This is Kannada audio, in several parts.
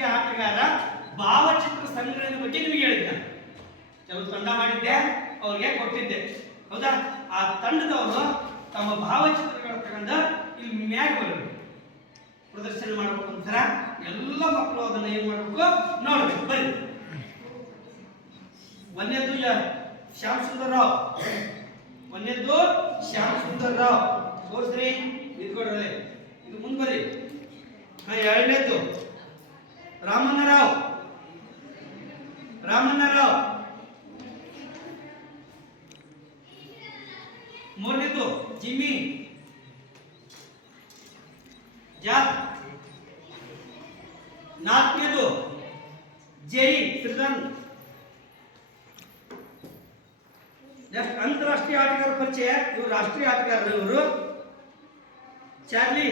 ಅಂತಾರಾಷ್ಟ್ರೀಯ ಆಟಗಾರ ಭಾವಚಿತ್ರ ಸಂಗ್ರಹದ ಬಗ್ಗೆ ನಿಮಗೆ ಹೇಳಿದ್ದೆ. ಕೆಲವು ತಂಡ ಮಾಡಿದ್ದೆ, ಅವ್ರಿಗೆ ಕೊಟ್ಟಿದ್ದೆ, ಹೌದಾ? ಆ ತಂಡದವರು ತಮ್ಮ ಭಾವಚಿತ್ರಗಳ ತಗೊಂಡು ಇಲ್ಲಿ ಮ್ಯಾಗ ಬರಬೇಕು, ಪ್ರದರ್ಶನ ಮಾಡಬೇಕು ಅಂತಾರ. ಎಲ್ಲ ಮಕ್ಕಳು ಅದನ್ನ ಏನ್ ಮಾಡಬೇಕು, ನೋಡ್ಬೇಕು. ಬನ್ನಿ. ಒಂದನೇದು ಶ್ಯಾಮ್ ಸುಂದರ್ ರಾವ್, ಒಂದನೇದು ಶ್ಯಾಮ್ ಸುಂದರ್ ರಾವ್ ತೋರಿಸ್ರಿ, ನಿಂತ್ಕೊಡ್ರಿ, ಇದು ಮುಂದೆ ಬರ್ರಿ. ಎರಡನೇದು ರಾಮಣ್ಣ ರಾವ್, ರಾಮಣ್ಣ ರಾವ್. ಮೂರನೇದು ಜಿಮ್ಮಿ ಜಾತ್. ನಾಲ್ಕನೇದು ಜೈ ಶ್ರೀಧರ್. ನೆಕ್ಸ್ಟ್ ಅಂತಾರಾಷ್ಟ್ರೀಯ ಆಟಗಾರ ಪರಿಚಯ. ಇವರು ರಾಷ್ಟ್ರೀಯ ಆಟಗಾರರು. ಇವರು ಚಾರ್ಲಿ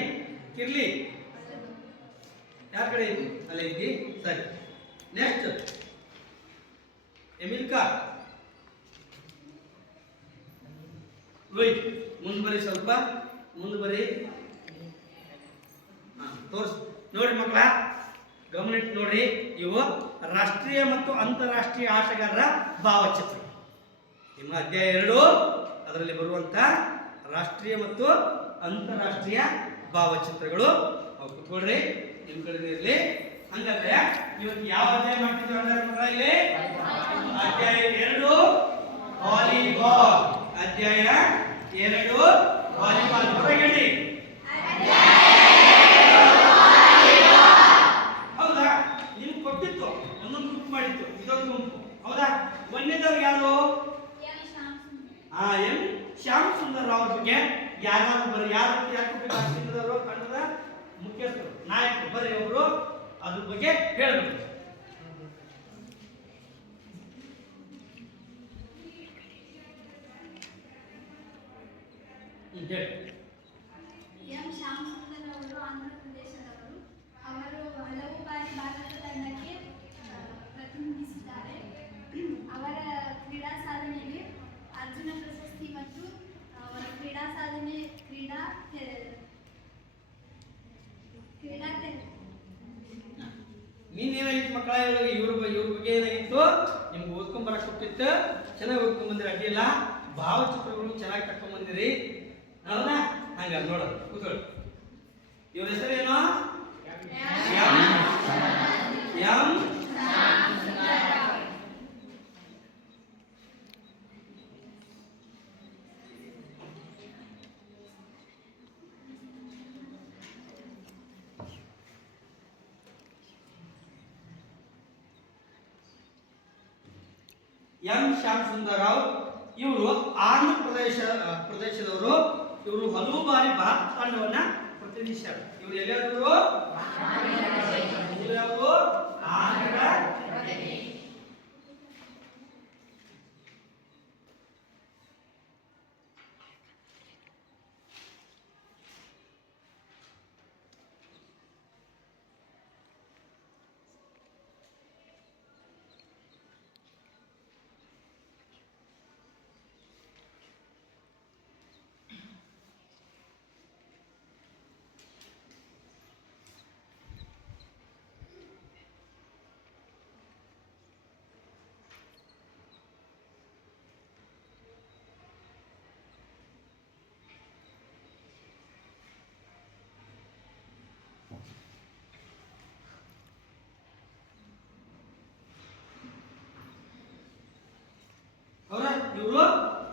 ಕಿರ್ಲಿ. ಯಾರ ಕಡೆ ಇದ್ದು ಅಲ್ಲ ಇದ್ದಿ, ಸರಿ. ನೆಕ್ಸ್ಟ್ ಎಮಿಲ್ಕಾ ರೋಹಿತ್. ಮುಂದೆ ಬರೀ, ಸ್ವಲ್ಪ ಮುಂದೆ ಬರೀ. ತೋರ್ಸ್ ನೋಡಿ ಮಕ್ಕಳ, ಗಮನಿಟ್ಟು ನೋಡ್ರಿ. ಇವು ರಾಷ್ಟ್ರೀಯ ಮತ್ತು ಅಂತಾರಾಷ್ಟ್ರೀಯ ಆಟಗಾರರ ಭಾವಚಿತ್ರ. ನಿಮ್ಮ ಅಧ್ಯಾಯ 2 ಅದರಲ್ಲಿ ಬರುವಂತ ರಾಷ್ಟ್ರೀಯ ಮತ್ತು ಅಂತಾರಾಷ್ಟ್ರೀಯ ಭಾವಚಿತ್ರಗಳು. ಅವು ಕುತ್ಕೊಳ್ರಿ, ನಿಮ್ಮ ಕಡೆ ಇರಲಿ. ಹಂಗಾದ್ರೆ ಇವತ್ತು ಯಾವ ಅಧ್ಯಾಯ ಮಾಡ್ತಿದ್ದೀವಿ ಇಲ್ಲಿ? ಅಧ್ಯಾಯ 2 ವಾಲಿಬಾಲ್. ಅಧ್ಯಾಯ 2 ವಾಲಿಬಾಲ್. ಹೊರಗಡೆ ಹೌದಾ? ನಿಮ್ಗೆ ಕೊಟ್ಟಿತ್ತು, ಒಂದೊಂದು ಗುಂಪು ಮಾಡಿತ್ತು, ಇದೊಂದು ಗುಂಪು, ಹೌದಾ? ಒಂದನೇದವ್ರು ಯಾರು? ಎಂ ಶ್ಯಾಮ್ ಸುಂದರ್ ರಾವ್ ಬಗ್ಗೆ ಯಾರಾದ್ರೂ ಬರ್ರಿ. ಯಾರು ಯಾರು ತಂಡದ ಮುಖ್ಯಸ್ಥರು, ನಾಯಕರು, ಬರ್ರಿ ಅವರು ಅದ್ರ ಬಗ್ಗೆ ಹೇಳಬೇಕು. ಎಂ ಶ್ಯಾಮ್ ಸುಂದರ್ ಅವರು ಆಂಧ್ರ ಪ್ರದೇಶದವರು. ಅವರು ಹಲವು ಬಾರಿ ಭಾರತ ತಂಡಕ್ಕೆ ಪ್ರತಿನಿಧಿಸಿದ್ದಾರೆ. ಅವರ ಕ್ರೀಡಾ ಸಾಧನೆಗೆ ಅರ್ಜುನ ಪ್ರಶಸ್ತಿ ಮತ್ತು ಕ್ರೀಡಾ ಸಾಧನೆ ನೀನೇನಾಗಿತ್ತು ಮಕ್ಕಳ? ಇವ್ರ ಬಗ್ಗೆ ಏನಾಗಿತ್ತು? ನಿಮ್ಗೆ ಓದ್ಕೊಂಡ್ ಬರಕ್ ಕೊಟ್ಟಿತ್ತು, ಚೆನ್ನಾಗಿ ಓದ್ಕೊಂಡ್ ಬಂದಿರಿ. ಅಡ್ಡಿಲ್ಲ, ಭಾವಚಿತ್ರಗಳು ಚೆನ್ನಾಗಿ ತಕೊಂಡ್ ಬಂದಿರಿ, ಹೌದಾ? ಹಂಗ ನೋಡೋಣ, ಕೂತ್ಕೊಳ್ಳಿ. ಇವ್ರ ಹೆಸರೇನು? M M Shyam Sundar Rao. ಇವರು ಆಂಧ್ರ ಪ್ರದೇಶದವರು. ಇವರು ಹಲವು ಬಾರಿ ಭಾರತ ತಂಡವನ್ನ ಪ್ರತಿನಿಧಿಸಿದ್ದಾರೆ. ಇವರು ಎಲ್ಲಾದ್ರು ಆಂಧ್ರ ಪ್ರದೇಶ. ಇವರು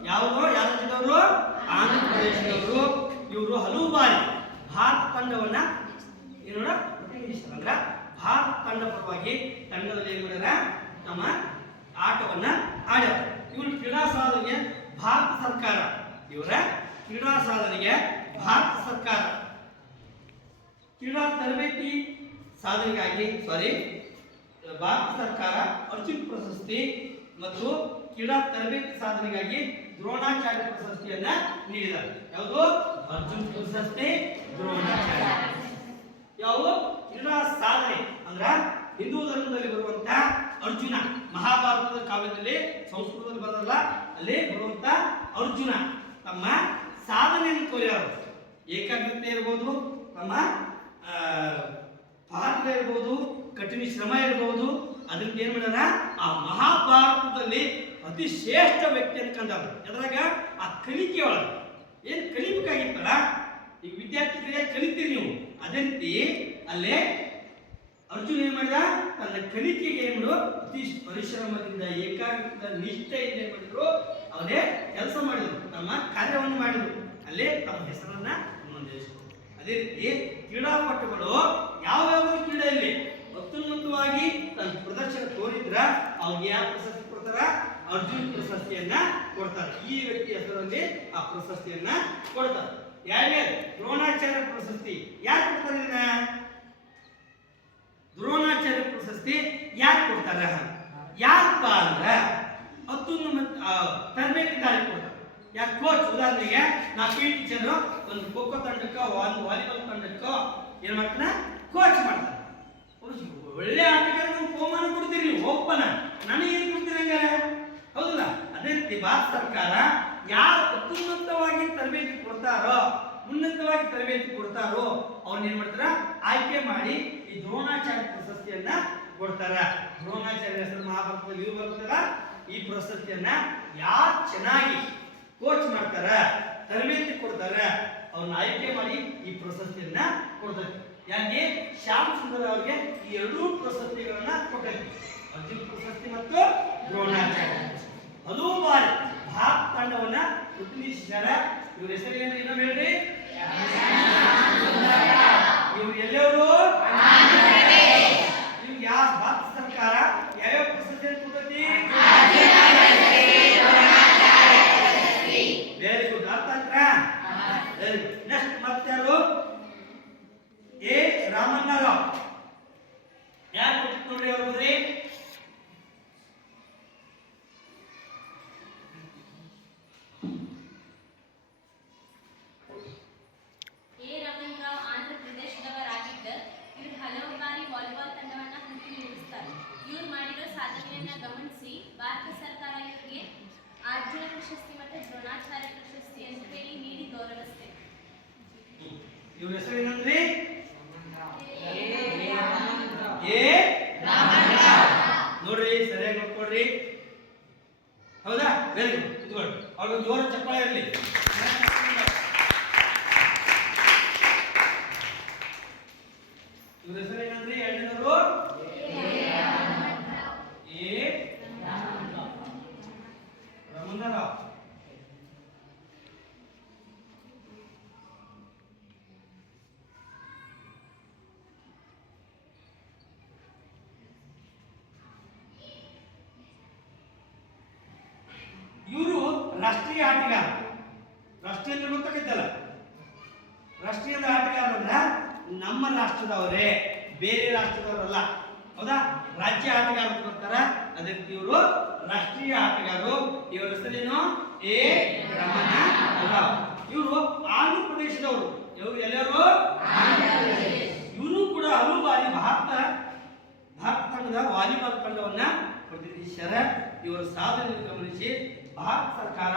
ಯಾರು ರಾಜ್ಯದವರು? ಆಂಧ್ರ ಪ್ರದೇಶದವರು. ಇವರು ಹಲವು ಬಾರಿ ಭಾರತ ತಂಡವನ್ನ ಏನೋಡ ಪ್ರತಿನಿಧಿಸಿದ್ರು. ಅಂದ್ರೆ ಭಾರತ ತಂಡ ಪರವಾಗಿ ತಂಡದಲ್ಲಿ ಏನ್ ಮಾಡ್ಯಾರ? ನಮ್ಮ ಆಟವನ್ನ ಆಡ್ಯಾರ. ಇವ್ರ ಕ್ರೀಡಾ ಸಾಧನೆಗೆ ಭಾರತ ಸರ್ಕಾರ, ಇವರ ಕ್ರೀಡಾ ಸಾಧನೆಗೆ ಭಾರತ ಸರ್ಕಾರ ಕ್ರೀಡಾ ತರಬೇತಿ ಸಾಧನೆಗಾಗಿ ಭಾರತ ಸರ್ಕಾರ ಅರ್ಜುನ್ ಪ್ರಶಸ್ತಿ ಮತ್ತು ಕ್ರೀಡಾ ತರಬೇತಿ ಸಾಧನೆಗಾಗಿ ದ್ರೋಣಾಚಾರ್ಯ ಪ್ರಶಸ್ತಿಯನ್ನ ನೀಡಿದ್ದಾರೆ. ಯಾವುದು? ಅರ್ಜುನ್ ಪ್ರಶಸ್ತಿ, ದ್ರೋಣಾಚಾರ್ಯ. ಯಾವ ಕ್ರೀಡಾ ಸಾಧನೆ ಅಂದ್ರ ಹಿಂದೂ ಧರ್ಮದಲ್ಲಿ ಬರುವಂತಹ ಅರ್ಜುನ, ಮಹಾಭಾರತದ ಕಾವ್ಯದಲ್ಲಿ ಸಂಸ್ಕೃತದಲ್ಲಿ ಬರಲ್ಲ, ಅಲ್ಲಿ ಬರುವಂತ ಅರ್ಜುನ ತಮ್ಮ ಸಾಧನೆಯನ್ನು ತೋರಿಯಾರು. ಏಕಾಗ್ರತೆ ಇರ್ಬೋದು, ತಮ್ಮ ಪಾತ್ರ ಇರ್ಬೋದು, ಕಠಿಣ ಶ್ರಮ ಇರಬಹುದು, ಅದಕ್ಕೆ ಏನ್ ಮಾಡ್ಯಾರ ಆ ಮಹಾಭಾರತದಲ್ಲಿ ಅತಿ ಶ್ರೇಷ್ಠ ವ್ಯಕ್ತಿಯನ್ನು ಕಂಡಾರ. ಎದ್ರಾಗ ಆ ಕಲಿಕೆ ಒಳಗೆ ಏನ್ ಕಲಿಬೇಕಾಗಿತ್ತಲ್ಲ, ಈಗ ವಿದ್ಯಾರ್ಥಿಗಳಿಗೆ ಕಲಿತೀರಿ ನೀವು, ಅದಂತೆ ಅಲ್ಲೇ ಅರ್ಜುನ್ ಏನ್ ಮಾಡಿದ, ತನ್ನ ಕಲಿಕೆಗೆ ಏನ್ ಮಾಡು ಅತಿ ಪರಿಶ್ರಮದಿಂದ ಏಕಾಗ್ರತೆ ನಿಷ್ಠೆಯಿಂದ ಏನ್ ಮಾಡಿದ್ರು, ಅವರೇ ಕೆಲಸ ಮಾಡಿದ್ರು, ತಮ್ಮ ಕಾರ್ಯವನ್ನು ಮಾಡಿದ್ರು, ಅಲ್ಲೇ ತಮ್ಮ ಹೆಸರನ್ನ ನೋಂದಾಯಿಸಿದ್ರು. ಅದೇ ರೀತಿ ಕ್ರೀಡಾಪಟುಗಳು ಯಾವ ಕ್ರೀಡೆಯಲ್ಲಿ ಅತ್ಯುನ್ನತವಾಗಿ ತನ್ನ ಪ್ರದರ್ಶನ ತೋರಿದ್ರ ಅವ್ರಿಗೆ ಯಾವ ಪ್ರಶಸ್ತಿ ಕೊಡ್ತಾರ, ಅರ್ಜುನ್ ಪ್ರಶಸ್ತಿಯನ್ನ ಕೊಡ್ತಾರೆ. ಈ ವ್ಯಕ್ತಿ ಹೆಸರಲ್ಲಿ ಆ ಪ್ರಶಸ್ತಿಯನ್ನ ಕೊಡ್ತಾರೆ. ಯಾರಿಗೆ? ದ್ರೋಣಾಚಾರ್ಯ ಪ್ರಶಸ್ತಿ. ಯಾರು ಕೊಡ್ತಾರೆ ಇದನ್ನ? ದ್ರೋಣಾಚಾರ್ಯ ಪ್ರಶಸ್ತಿ ಯಾರು ಕೊಡ್ತಾರ? ಯಾಕಪ್ಪ ಅಂದ್ರ ಅತ್ಯುನ್ನತ ತರಬೇತಿದಾರಿ ಕೊಡ್ತಾರೆ. ಯಾಕೆ ಕೋಚ್? ಉದಾಹರಣೆಗೆ ನಾ ಪಿ ಟೀಚರ್ ಒಂದು ಖೋಖೋ ತಂಡಕ್ಕ, ಒಂದು ವಾಲಿಬಾಲ್ ತಂಡಕ್ಕ ಏನ್ ಮಾಡ್ತಾನ, ಕೋಚ್ ಮಾಡ್ತಾನೆ. ಒಳ್ಳೆ ಆಟಗಾರರಿಗೆ ಬಹುಮಾನ ಕೊಡ್ತೀರಿ ನೀವು, ಒಪ್ಪನ ನನಗೇನು ಕೊಡ್ತೀರಿ ಹಂಗಾರೆ? ಹೌದಲ್ಲ? ಅದೇ ರೀತಿ ಭಾರತ ಸರ್ಕಾರ ಯಾರು ಅತ್ಯುನ್ನತವಾಗಿ ತರಬೇತಿ ಕೊಡ್ತಾರೋ, ಉನ್ನತವಾಗಿ ತರಬೇತಿ ಕೊಡ್ತಾರೋ ಅವ್ರನ್ನ ಏನ್ ಮಾಡ್ತಾರ, ಆಯ್ಕೆ ಮಾಡಿ ಈ ದ್ರೋಣಾಚಾರ್ಯ ಪ್ರಶಸ್ತಿಯನ್ನ ಕೊಡ್ತಾರ. ದ್ರೋಣಾಚಾರ್ಯ ಹೆಸರು ಮಹಾಭಾರತದಲ್ಲಿ ಇವ್ರು ಬರ್ತಾರ. ಈ ಪ್ರಶಸ್ತಿಯನ್ನ ಯಾರು ಚೆನ್ನಾಗಿ ಕೋಚ್ ಮಾಡ್ತಾರ, ತರಬೇತಿ ಕೊಡ್ತಾರ, ಅವ್ರನ್ನ ಆಯ್ಕೆ ಮಾಡಿ ಈ ಪ್ರಶಸ್ತಿಯನ್ನ ಕೊಡ್ತಾರೆ. ಯಾಕೆ? ಶ್ಯಾಮ್ ಸುಂದರ್ ಅವರಿಗೆ ಈ ಎರಡೂ ಪ್ರಶಸ್ತಿಗಳನ್ನ ಕೊಟ್ಟೈತಿ, ಅರ್ಜುನ್ ಪ್ರಶಸ್ತಿ ಮತ್ತು ದ್ರೋಣಾಚಾರ್ಯ ಪ್ರಶಸ್ತಿ. ಹಲವು ಬಾರಿ ಭಾರತ ತಂಡವನ್ನ ಪ್ರತಿನಿಧಿಸಿದ್ದಾರೆ. ಇವ್ರ ಹೆಸರು ಏನು ಇನ್ನೊಮ್ಮೆ ಹೇಳ್ರಿ? ಇವ್ರು ಎಲ್ಲವರು? ಇವ್ರು ಯಾವ ಭಾರತ ಸರ್ಕಾರ ಯಾವ್ಯಾವ ಪ್ರಶಸ್ತಿಯನ್ನು ಕೊಟ್ಟೈತಿ? Very good. ಅರ್ಥ ಆಯ್ತಾ? Very good. ನೆಕ್ಸ್ಟ್ ಮತ್ತೆ ಯಾರು? ಎ ರಾಮಣ್ಣರಾವ್. ಯಾರು ಕೊಟ್ಟು ನೋಡ್ರಿ ಅವ್ರು ಬರೀ? ಗಮನಿಸಿ ಭಾರತ ಸರ್ಕಾರ ಇವರಿಗೆ ಅರ್ಜುನ ಪ್ರಶಸ್ತಿ ಮತ್ತು ದ್ರೋಣಾಚಾರ್ಯ ಪ್ರಶಸ್ತಿ ಅಂತ ಹೇಳಿ ನೀಡಿ ಗೌರವಿಸುತ್ತೆ. ಇವ್ರ ಹೆಸರು ಏನಂದ್ರಿ? ನೋಡ್ರಿ, ಸರಿಯಾಗಿ ನೋಡ್ಕೊಡ್ರಿ. ಹೌದಾ? Very good. ಕುತ್ಕೊಳ್ಳಿ. ಅವ್ರಿಗೆ ಜೋರ ಚಪ್ಪಾಳೆ ಇರಲಿ. ಇವ್ರ ಹೆಸರು ಏನಂದ್ರಿ? ಎರಡನೇವರು ರಾಮಣ್ಣರಾವ್. ಇವರು ರಾಷ್ಟ್ರೀಯ ಆಟಗಾರ. ರಾಷ್ಟ್ರೀಯ ಅಂದ್ರೆ ಗೊತ್ತಾಗೈತಲ್ಲ, ರಾಷ್ಟ್ರೀಯ ಆಟಗಾರ ಅಂದ್ರೆ ನಮ್ಮ ರಾಷ್ಟ್ರದವರೇ, ಬೇರೆ ರಾಷ್ಟ್ರದವರಲ್ಲ. ಹೌದಾ? ರಾಜ್ಯ ಆಟಗಾರರು ಬರ್ತಾರ, ಅದಕ್ಕೆ ಇವರು ರಾಷ್ಟ್ರೀಯ ಆಟಗಾರರು. ಇವರ ಹೆಸರೇನು? ಎ ರಾಮಣ್ಣರಾವ್. ಇವರು ಆಂಧ್ರ ಪ್ರದೇಶದವರು. ಇವರು ಎಲ್ಲರೂ? ಇವರು ಕೂಡ ಹಲವು ಬಾರಿ ಭಾರತ ತಂಡದ ವಾಲಿಬಾಲ್ ತಂಡವನ್ನ ಪ್ರತಿನಿಧಿಸ್ಯಾರ. ಇವರ ಸಾಧನೆ ಗಮನಿಸಿ ಭಾರತ ಸರ್ಕಾರ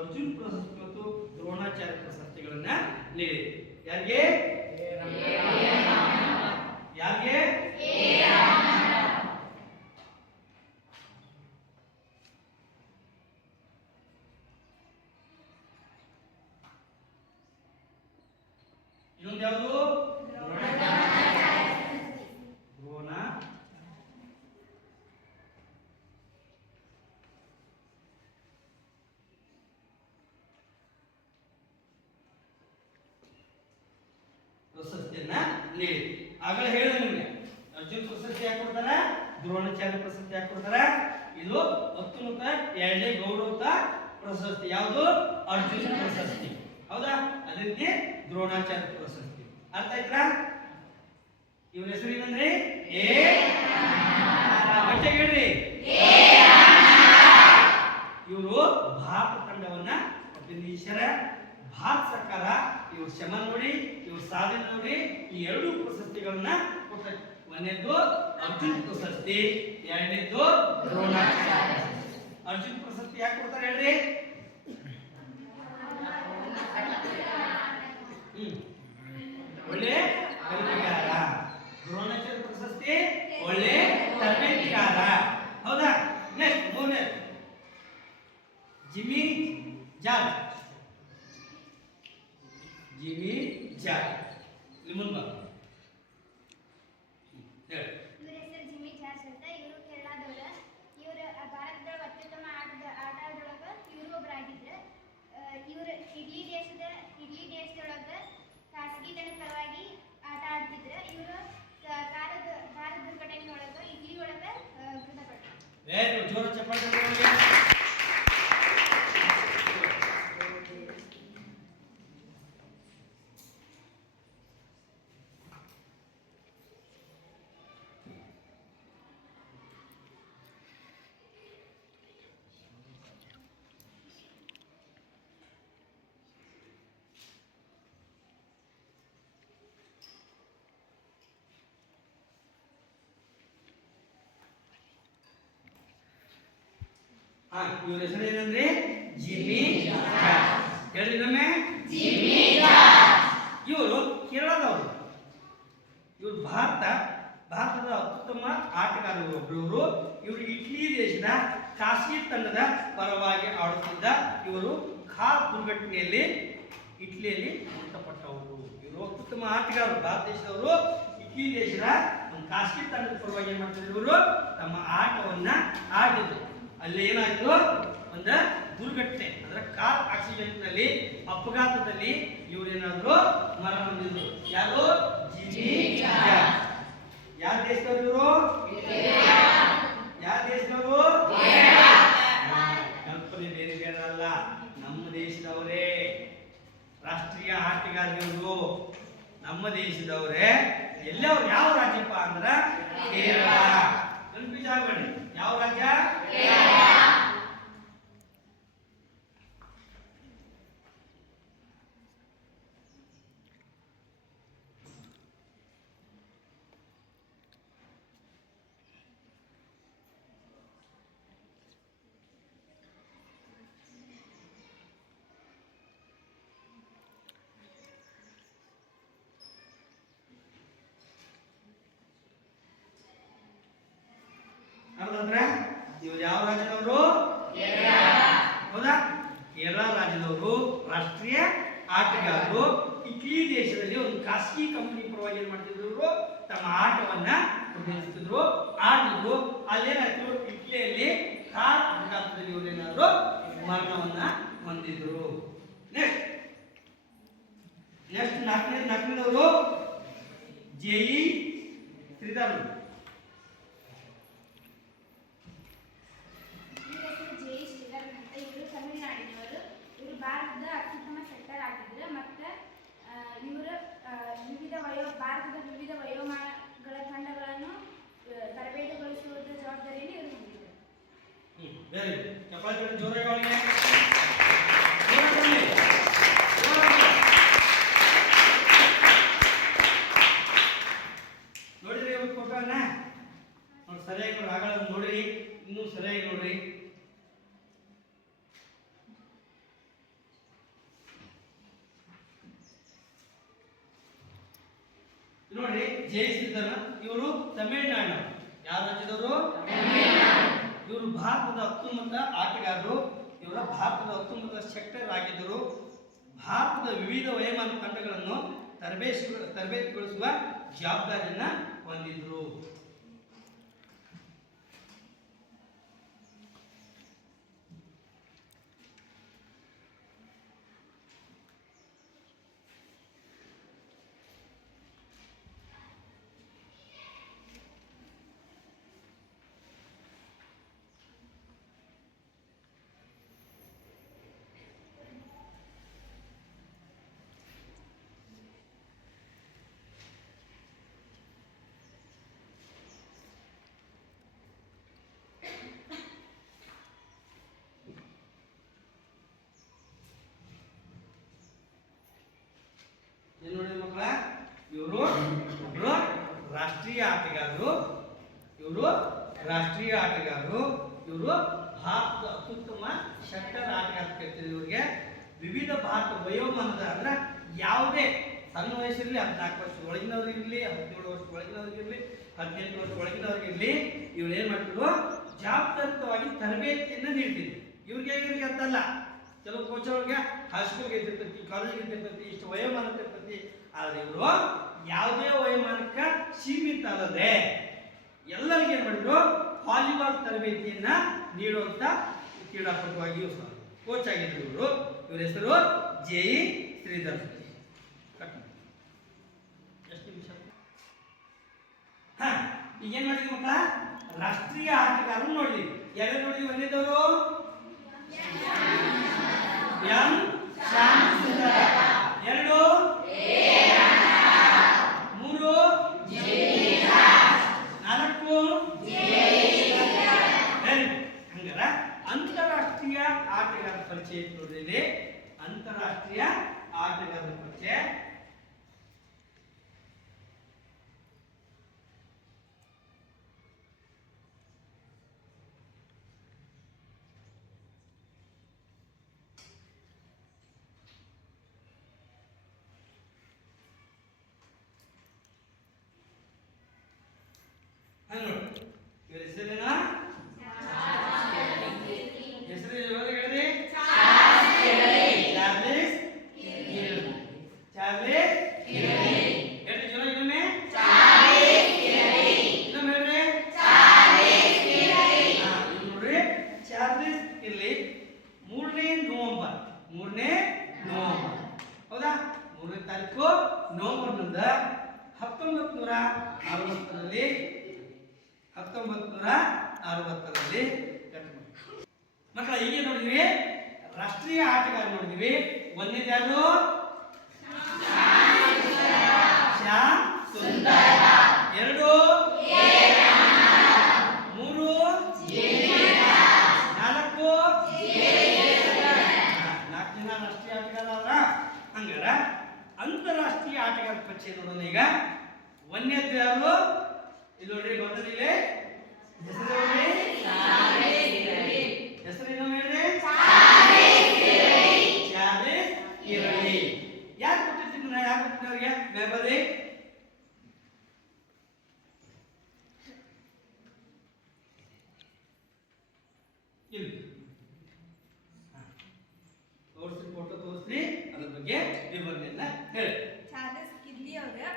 ಅರ್ಜುನ್ ಪ್ರಶಸ್ತಿ ಮತ್ತು ದ್ರೋಣಾಚಾರ್ಯ ಪ್ರಶಸ್ತಿಗಳನ್ನ ನೀಡಿದೆ. ಯಾರಿಗೆ? ಯಾರಿಗೆ? ಇನ್ನೊಂದು ಯಾವುದು? ದ್ರೋಣ ಪ್ರಶಸ್ತಿಯನ್ನ ನೀಡಿ. ಆಗಲೇ ಹೇಳಿದೆ ನಿಮಗೆ, ಅರ್ಜುನ್ ಪ್ರಶಸ್ತಿ ಯಾಕೆ ಕೊಡ್ತಾರೆ, ದ್ರೋಣಾಚಾರ್ಯ ಪ್ರಶಸ್ತಿ ಯಾಕೆ ಕೊಡ್ತಾರೆ? ಇದು ಅತ್ಯುನ್ನತ ಎರಡನೇ ಗೌರವದ ಪ್ರಶಸ್ತಿ. ಯಾವುದು? ಅರ್ಜುನ ಪ್ರಶಸ್ತಿ. ಹೌದಾ? ಅದೇ ರೀತಿ ದ್ರೋಣಾಚಾರ್ಯ ಪ್ರಶಸ್ತಿ. ಅರ್ಥ ಆಯ್ತಾ? ಇವ್ರ ಹೆಸರು ಏನಂದ್ರೆ? ಎ ಹೇಳ್ರಿ. ಇವರು ಭಾರತ ತಂಡವನ್ನ ಪ್ರತಿನಿಧಿಸ್ಯಾರ. ಭಾರತ ಸರ್ಕಾರ ಇವ್ರ ಶ್ರಮ ನೋಡಿ, ಇವ್ರ ಸಾಧನೆ ನೋಡಿ ಈ ಎರಡು ಪ್ರಶಸ್ತಿಗಳನ್ನ ಕೊಡ್ತಾರೆ. ಒಂದನೇದು ಅರ್ಜುನ್ ಪ್ರಶಸ್ತಿ, ಎರಡನೇದು ದ್ರೋಣಾಚಾರ್ಯ. ಅರ್ಜುನ್ ಪ್ರಶಸ್ತಿ ಯಾಕೆ ಕೊಡ್ತಾರೆ ಹೇಳ್ರಿ? ಒಳ್ಳೆ ಕಲಿಕೆಗಾರ. ದ್ರೋಣಾಚಾರ್ಯ ಪ್ರಶಸ್ತಿ ವೆರಿ ಗುಡ್, ಜೋರ ಚಪ್ಪಾಳೆ ತಗೊಳ್ಳಿ. ಇವ್ರ ಹೆಸರು ಏನಂದ್ರೆ ಜಿಮ್ಮಿ ಜಾರ್ಜ್. ಹೇಳ್ರಿ ನಮ್ಮೆ ಜಿಮ್ಮಿ ಜಾರ್ಜ್. ಇವರು ಕೇರಳದವರು. ಇವರು ಭಾರತದ ಅತ್ಯುತ್ತಮ ಆಟಗಾರರು ಒಬ್ಬರು. ಇವರು ಇಟಲಿ ದೇಶದ ಕಾಶಿ ತಂಡದ ಪರವಾಗಿ ಆಡುತ್ತಿದ್ದ ಇವರು ಕಾರ್ ದುರ್ಘಟನೆಯಲ್ಲಿ ಇಟಲಿಯಲ್ಲಿ ಮೃತಪಟ್ಟವರು. ಇವರು ಅತ್ಯುತ್ತಮ ಆಟಗಾರರು, ಭಾರತ ದೇಶದವರು. ಇಟಲಿ ದೇಶದ ಒಂದು ಕಾಶಿ ತಂಡದ ಪರವಾಗಿ ಏನ್ ಮಾಡ್ತಿದ್ರು, ಇವರು ತಮ್ಮ ಆಟವನ್ನ ಆಡಿದ್ರು. ಅಲ್ಲಿ ಏನಾಯ್ತು, ಒಂದು ದುರ್ಘಟನೆ ಅಂದ್ರೆ ಕಾರ್ ಆಕ್ಸಿಡೆಂಟ್ ನಲ್ಲಿ, ಅಪಘಾತದಲ್ಲಿ ಇವರೇನಾದ್ರು ಮರಣ ಹೊಂದಿದ್ರು. ಯಾರು? ಜಿಮ್ಮಿ ಜಾರ್ಜ್. ಯಾವ ದೇಶದವರು ಇವರು? ಯಾವ ದೇಶದವರು? ಕಲ್ಪನೆ ಬೇರೆ ಬೇರೆ ಅಲ್ಲ, ನಮ್ಮ ದೇಶದವರೇ. ರಾಷ್ಟ್ರೀಯ ಆಟಗಾರರು ನಮ್ಮ ದೇಶದವರೇ. ಎಲ್ಲವ್ರು ಯಾವ ರಾಜ್ಯಪ್ಪ ಅಂದ್ರ ಕೇರಳ. ಕನ್ಫ್ಯೂಸ್ ಆಗಬೇಡಿ, ಯಾವ ರಾಜ್ಯ? ಅಂದ್ರೆ ಇವರು ಯಾವ ರಾಜ್ಯದವರು? ಹೌದಾ? ಕೇರಳ ರಾಜ್ಯದವರು, ರಾಷ್ಟ್ರೀಯ ಆಟಗಾರರು. ಇಟಲಿ ದೇಶದಲ್ಲಿ ಒಂದು ಖಾಸಗಿ ಕಂಪನಿ ಪರವಾಗಿ ಏನ್ ಮಾಡ್ತಿದ್ರು, ಇವರು ತಮ್ಮ ಆಟವನ್ನ ಪ್ರದರ್ಶಿಸಿದ್ರು, ಆಡಿದ್ರು. ಅಲ್ಲೇನಾಯ್ತು, ಇಟಲಿಯಲ್ಲಿ ಕಾರ್ ಅಪಘಾತದಲ್ಲಿ ಇವರು ಏನಾದ್ರು ಮರಣವನ್ನ ಹೊಂದಿದ್ರು. ನೆಕ್ಸ್ಟ್ ನಾಲ್ಕನೇದವರು ಜೆಇ ಶ್ರೀಧರ್. ಭಾರತದ ಅತ್ಯುತ್ತಮ ಸೆಟ್ಟರ್ ಆಗಿದ್ರು. ಮತ್ತು ಇವರು ಭಾರತದ ವಿವಿಧ ವಯೋಮಾನಗಳ ತಂಡಗಳನ್ನು ತರಬೇತುಗೊಳಿಸುವುದರ ಜವಾಬ್ದಾರಿಯನ್ನು ಇವರು ಹೊಂದಿದ್ದರು. ನೋಡಿದ್ರಿ ಇವ್ರ ಫೋಟೋನ? ನೋಡಿ ಸರಿಯಾಗಿ ನೋಡಿ, ಆಗ ನೋಡ್ರಿ, ಇನ್ನೂ ಸರಿಯಾಗಿ ನೋಡ್ರಿ. ನೋಡ್ರಿ, ಜೈ ಶ್ರೀಧರ. ಇವರು ತಮಿಳುನಾಡು. ಯಾವ ರಾಜ್ಯದವರು? ಇವರು ಭಾರತದ ಅತ್ಯುನ್ನತ ಆಟಗಾರರು. ಇವರ ಭಾರತದ ಅತ್ಯುನ್ನತ ಸೆಕ್ಟರ್ ಆಗಿದ್ದರು. ಭಾರತದ ವಿವಿಧ ವಯೋಮಾನ ತಂಡಗಳನ್ನು ತರಬೇತಿಗೊಳಿಸುವ ಜವಾಬ್ದಾರಿಯನ್ನ ಹೊಂದಿದ್ರು. ಏನ್ ನೋಡಿದ್ರಿ ಮಕ್ಕಳ? ಇವರು ರಾಷ್ಟ್ರೀಯ ಆಟಗಾರರು. ಇವರು ಭಾರತದ ಅತ್ಯುತ್ತಮ ಶಟ್ಲರ್ ಆಟಗಾರ ಕರಿತೀವಿ ಇವರಿಗೆ. ವಿವಿಧ ಭಾರತ ವಯೋಮಾನದ ಅಂದ್ರೆ ಯಾವುದೇ ಸಣ್ಣ ವಯಸ್ಸಿರಲಿ, 14 ವರ್ಷ ಒಳಗಿನವ್ರಿಗಿರಲಿ, 17 ವರ್ಷ ಒಳಗಿನವ್ರಿಗಿರಲಿ, 18 ವರ್ಷ ಒಳಗಿನವ್ರಿಗಿರಲಿ, ಇವ್ರು ಏನ್ ಮಾಡ್ತಿದ್ರು, ಜವಾಬ್ದಾರಿತವಾಗಿ ತರಬೇತಿಯನ್ನ ನೀಡ್ತಿದ್ರು. ಇವ್ರಿಗೆ ಅಂತಲ್ಲ, ಕೆಲವು ಕೋಚ್ ಅವ್ರಿಗೆ ಹೈಸ್ಕೂಲ್ಗೆ ಇರ್ತಿರ್ತೈತಿ, ಕಾಲೇಜಿಗೆ ಇರ್ತಿರ್ತೈತಿ, ಇಷ್ಟು ವಯೋಮಾನಕ್ಕೆ ಇರ್ತೈತಿ. ಆದ್ರೆ ಇವರು ಯಾವುದೇ ವಯೋಮಾನಕ್ಕೆ ಸೀಮಿತ ಅಲ್ಲದೆ ಎಲ್ಲರಿಗೆ ಏನ್ ಮಾಡಿದ್ರು, ವಾಲಿಬಾಲ್ ತರಬೇತಿಯನ್ನ ನೀಡುವಂತ ಕ್ರೀಡಾಪಟುವಾಗಿ ಕೋಚ್ ಆಗಿದ್ರು ಇವರು. ಇವ್ರ ಹೆಸರು ಜೆಇ ಶ್ರೀಧರ್. ಎಷ್ಟು ನಿಮಿಷ? ಈಗ ಏನ್ ಮಾಡಿದ್ವಿ ಮಕ್ಕಳ? ರಾಷ್ಟ್ರೀಯ ಆಟಗಾರರು ನೋಡಿದ್ವಿ. ಯಾರು ನೋಡಿದ್ವಿ? ಒಂದೇದವರು ಎಂ ಶ್ಯಾಮ್ ಸುಂದರ, ಎರಡು ಮೂರು ನಾಲ್ಕು ಹಂಗಾರ ಅಂತಾರಾಷ್ಟ್ರೀಯ ಆಟಗಾರರ ಪರಿಚಯ ನೋಡ್ರಿ. ಅಂತಾರಾಷ್ಟ್ರೀಯ ಆಟಗಾರರ ಪರಿಚಯ ನೋಡಿ. ಇವ್ರ ಹೆಸರೇನ? ಹೆಸರು ಯಾವಾಗ ಹೇಳ್ರಿ? ಚಾರ್ಲಿಸ್ ಕಿರ್ಲಿ. ಚಾರ್ಲಿಸ್ ಕಿರ್ಲಿ. ಹೇಳ್ರಿ ಜೋರ ಇನ್ನೊಮ್ಮೆ. ಇನ್ನೊಮ್ಮೆ ಹೇಳ್ರಿ. ನೋಡ್ರಿ, ಚಾರ್ಲಿಸ್ ಕಿರ್ಲಿ 3ನೇ ನವೆಂಬರ್ ಹೌದಾ? 3ನೇ ತಾರೀಕು ನವೆಂಬರ್ನಿಂದ 1960ರಲ್ಲಿ ಮಕ್ಕಳ ಹೀಗೆ ನೋಡಿದ್ವಿ. ರಾಷ್ಟ್ರೀಯ ಆಟಗಾರ ನೋಡಿದ್ವಿ. ಒಂದನೇದು ಯಾರು? ಶ್ಯಾಮ್ ಸುಂದರ, ಎರಡು ಮೂರು ನಾಲ್ಕು 4 ಜನ ರಾಷ್ಟ್ರೀಯ ಆಟಗಾರ ಅವರ. ಹಂಗಾರ ಅಂತಾರಾಷ್ಟ್ರೀಯ ಆಟಗಾರ ಪರಿಚಯ ನೋಡೋಣ. ಈಗ ಒಂದನೇದು ಯಾರು? ಇಲ್ಲಿ ನೋಡ್ರಿ, ಬಂದಿಲ್ಲ ಹೆಸರು ಇನ್ನೊಮ್ಮೆ ಹೇಳ್ರಿ. ಚಾರ್ಲಿಸ್ ಕಿರ್ಲಿ. ಯಾಕೆ ಕೊಟ್ಟಿರ್ತೀನಿ ನಾ? ಯಾಕೆ ಕೊಟ್ಟಿನ ಅವ್ರಿಗೆ? ಮೆಮೊರಿ ಇಲ್ಲಿ ತೋರಿಸಿ, ಫೋಟೋ ತೋರಿಸಿ, ಅದ್ರ ಬಗ್ಗೆ ವಿವರಣೆಯನ್ನ ಹೇಳಿ. ಚಾರ್ಲ್ಸ್ ಕಿರ್ಲಿ ಅವರು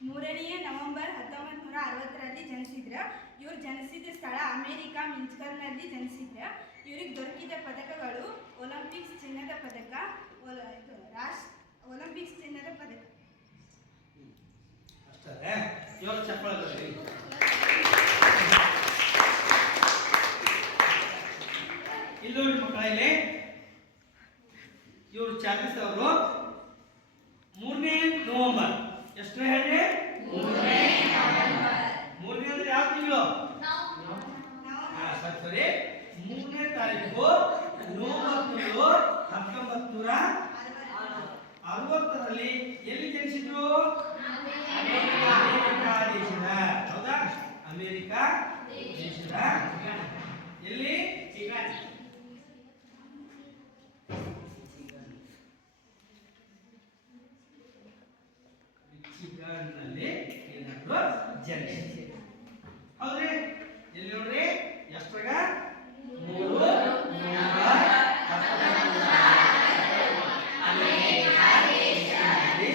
3ನೇ ನವೆಂಬರ್ 1960ರಲ್ಲಿ ಜನಿಸಿದ್ರು. ಇವ್ರು ಜನಿಸಿದ ಸ್ಥಳ ಅಮೆರಿಕ ಮಿಚಿಗನ್ನಲ್ಲಿ ಜನಿಸಿದ್ರು. ಇವ್ರಿಗೆ ದೊರಕಿದ ಪದಕಗಳು ಒಲಿಂಪಿಕ್ಸ್ ಚಿನ್ನದ ಪದಕ, ಒಲಿಂಪಿಕ್ಸ್ ಚಿನ್ನದ ಪದಕ. ಅಷ್ಟೇ. ಇವಾಗ ಚಪ್ಪಳ ಇಲ್ಲಿ ನೋಡಿ ಮಕ್ಕಳ, ಇಲ್ಲಿ ಇವರು ಚಾರ್ಲಿಸ್ ಅವರು 3ನೇ ನವೆಂಬರ್ ಎಷ್ಟು ಹೇಳ್ರಿ? 3ನೇ ಅಂದ್ರೆ ಯಾವ ತಿಂಗಳು? ಸರಿ, 3ನೇ ತಾರೀಕು ನವೆಂಬರ್ ತಿಂಗಳು 1960ರಲ್ಲಿ ಎಲ್ಲಿ ಜನಿಸಿದ್ರು? ಅಮೆರಿಕ ದೇಶದ. ಹೌದಾ? ಅಮೆರಿಕ ದೇಶದ ಎಲ್ಲಿ? ಮಿಚಿಗನ್ನಲ್ಲಿ ಏನಾದ್ರು ಜನಿಸಿದ್ರು. ಹೌದ್ರಿ? ಎಲ್ಲಿ ನೋಡ್ರಿ, ಎಷ್ಟಾಗ? 3 ನವೆಂಬರ್ 1960.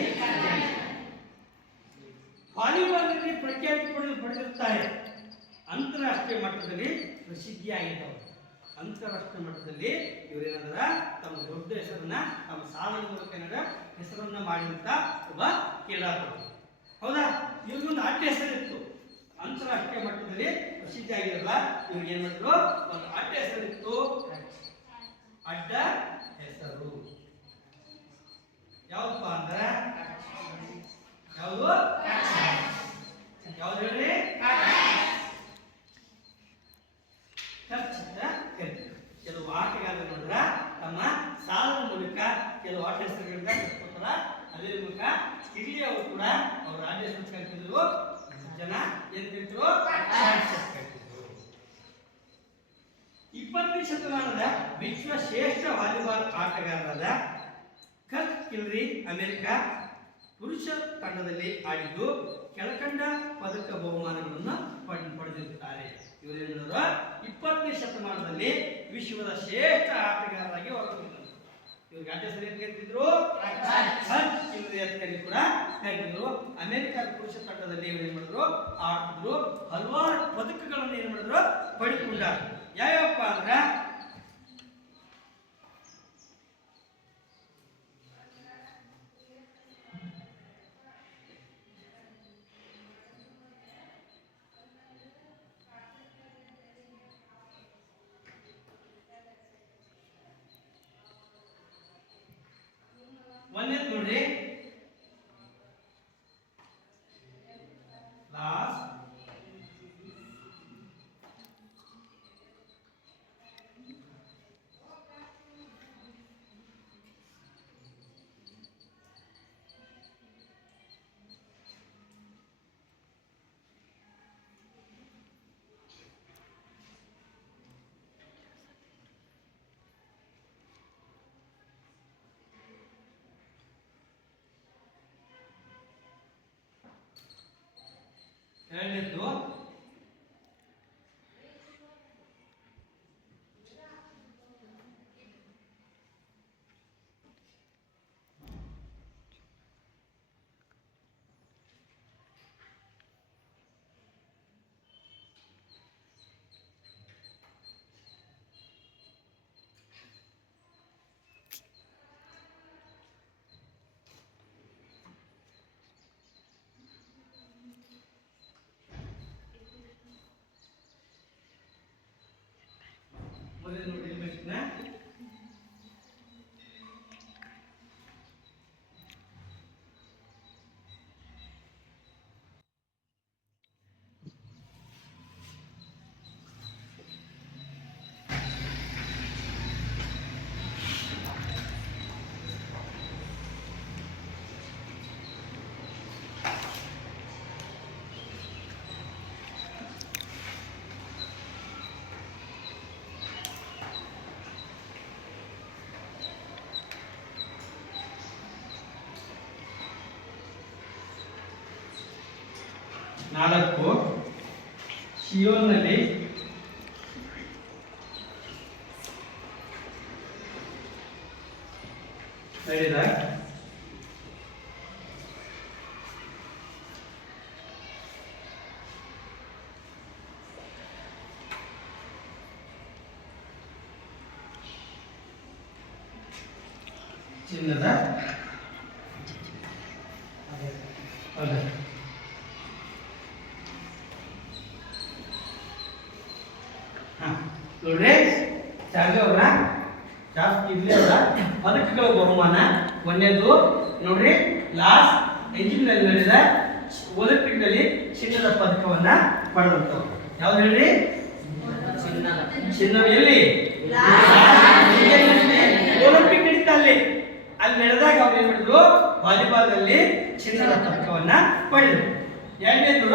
ವಾಲಿಬಾಲ್ನಲ್ಲಿ ಪ್ರಖ್ಯಾತಿ ಪಡೆದಿರ್ತಾರೆ. ಅಂತಾರಾಷ್ಟ್ರೀಯ ಮಟ್ಟದಲ್ಲಿ ಪ್ರಸಿದ್ಧಿಯಾಗಿದ್ದವರು. ಅಂತಾರಾಷ್ಟ್ರೀಯ ಮಟ್ಟದಲ್ಲಿ ಇವರೇನಾದ್ರ ತಮ್ಮ ದೊಡ್ಡ ಹೆಸರನ್ನ, ತಮ್ಮ ಸಾಧನೆ ಮೂಲಕ ಏನಾರ ಹೆಸರನ್ನ ಮಾಡಿದಂತ ಒಬ್ಬ ಕ್ರೀಡಾಪಟು. ಹೌದಾ? ಇವ್ರಿಗೊಂದು ಅಡ್ಡ ಹೆಸರಿತ್ತು. ಅಂತಾರಾಷ್ಟ್ರೀಯ ಮಟ್ಟದಲ್ಲಿ ಪ್ರಸಿದ್ಧಿ ಆಗಿರಲ್ಲ, ಇವ್ರಿಗೆ ಏನ್ ಮಾಡಿದ್ರು? ಒಂದು ಅಡ್ಡ ಹೆಸರಿತ್ತು. ಅಡ್ಡ ಹೆಸರು ಯಾವಪ್ಪ ಅಂದ್ರೆ ಯಾವುದು? ಯಾವ್ದು ಹೇಳ್ರಿ? ಖರ್ಚಿತ ಕರಿತೀವಿ. ಕೆಲವು ಆಟಗಾರರು ನೋಡಿದ್ರ ತಮ್ಮ ಸಾಲದ ಮೂಲಕ ಕೆಲವು ಆಟ ಹೆಸರುಗಳಿಂದ ಕರ್ಕೋತಾರ. ಅದೇ ಮೂಲಕ ಕಿರ್ಲಿ ಅವರು ಕೂಡ ಅವ್ರ ಆಟ ಹೆಸರು ಕರಿತಿದ್ರು. ಜನ ಏನ್ ಕರಿತಿದ್ರು? 20ನೇ ಶತಮಾನದ ವಿಶ್ವ ಶ್ರೇಷ್ಠ ವಾಲಿಬಾಲ್ ಆಟಗಾರರಾದ ಕರ್ಟ್ ಕಿರ್ಲಿ ಅಮೆರಿಕ ಪುರುಷ ತಂಡದಲ್ಲಿ ಆಡಿದ್ದು ಕೆಳಕಂಡ ಪದಕ ಬಹುಮಾನಗಳನ್ನು ಪಡೆದಿರುತ್ತಾರೆ. ಇವರೇನಾದ್ರು 20ನೇ ಶತಮಾನದಲ್ಲಿ ವಿಶ್ವದ ಶ್ರೇಷ್ಠ ಆಟಗಾರರಾಗಿ ಹೊರಹೊಮ್ಮಿದರು. ಇವ್ರಿಗೆ ಅಡ್ಡ ಹೆಸರು ಕರೀತಿದ್ರು? ಕರ್ಟ್ ಕಿರ್ಲಿ ಅಂತ ಕೂಡ ಕರೀತಿದ್ರು. ಅಮೆರಿಕ ಪುರುಷ ತಂಡದಲ್ಲಿ ಇವರು ಏನ್ ಮಾಡಿದ್ರು? ಆಡ್ತಿದ್ರು. ಹಲವಾರು ಪದಕಗಳನ್ನು ಏನ್ ಮಾಡಿದ್ರು? ಪಡೆದುಕೊಂಡಾರ. ಯಾವಪ್ಪ ಅಂದ್ರ ಎರಡನೇದ್ದು ನಾಲ್ಕು ಸಿಯೋಲ್ನಲ್ಲಿ ನಡೆದ ಚಿನ್ನದ ನೋಡ್ರಿ ಚಾರ್ಜ್ ಅವರ ಜಾಸ್ತಿ ಇರ್ಲಿ ಅವರ ಪದಕಗಳ ಬಹುಮಾನ ಒಂದೇದು ನೋಡ್ರಿ ಲಾಸ್ಟ್ ಎಂಜಿನ್ ನಲ್ಲಿ ನಡೆದ ಒಲಿಂಪಿಕ್ ನಲ್ಲಿ ಚಿನ್ನದ ಪದಕವನ್ನ ಪಡೆದಂತವ್ರು ಯಾವ್ದು ಹೇಳ್ರಿ ಚಿನ್ನ ಎಲ್ಲಿ ಒಲಿಂಪಿಕ್ ನಡೀತಾ ಅಲ್ಲಿ ನಡೆದಾಗ ಅವ್ರು ಏನ್ ಮಾಡಿದ್ರು ವಾಲಿಬಾಲ್ ನಲ್ಲಿ ಚಿನ್ನದ ಪದಕವನ್ನ ಪಡೆದರು ಎರಡನೇದು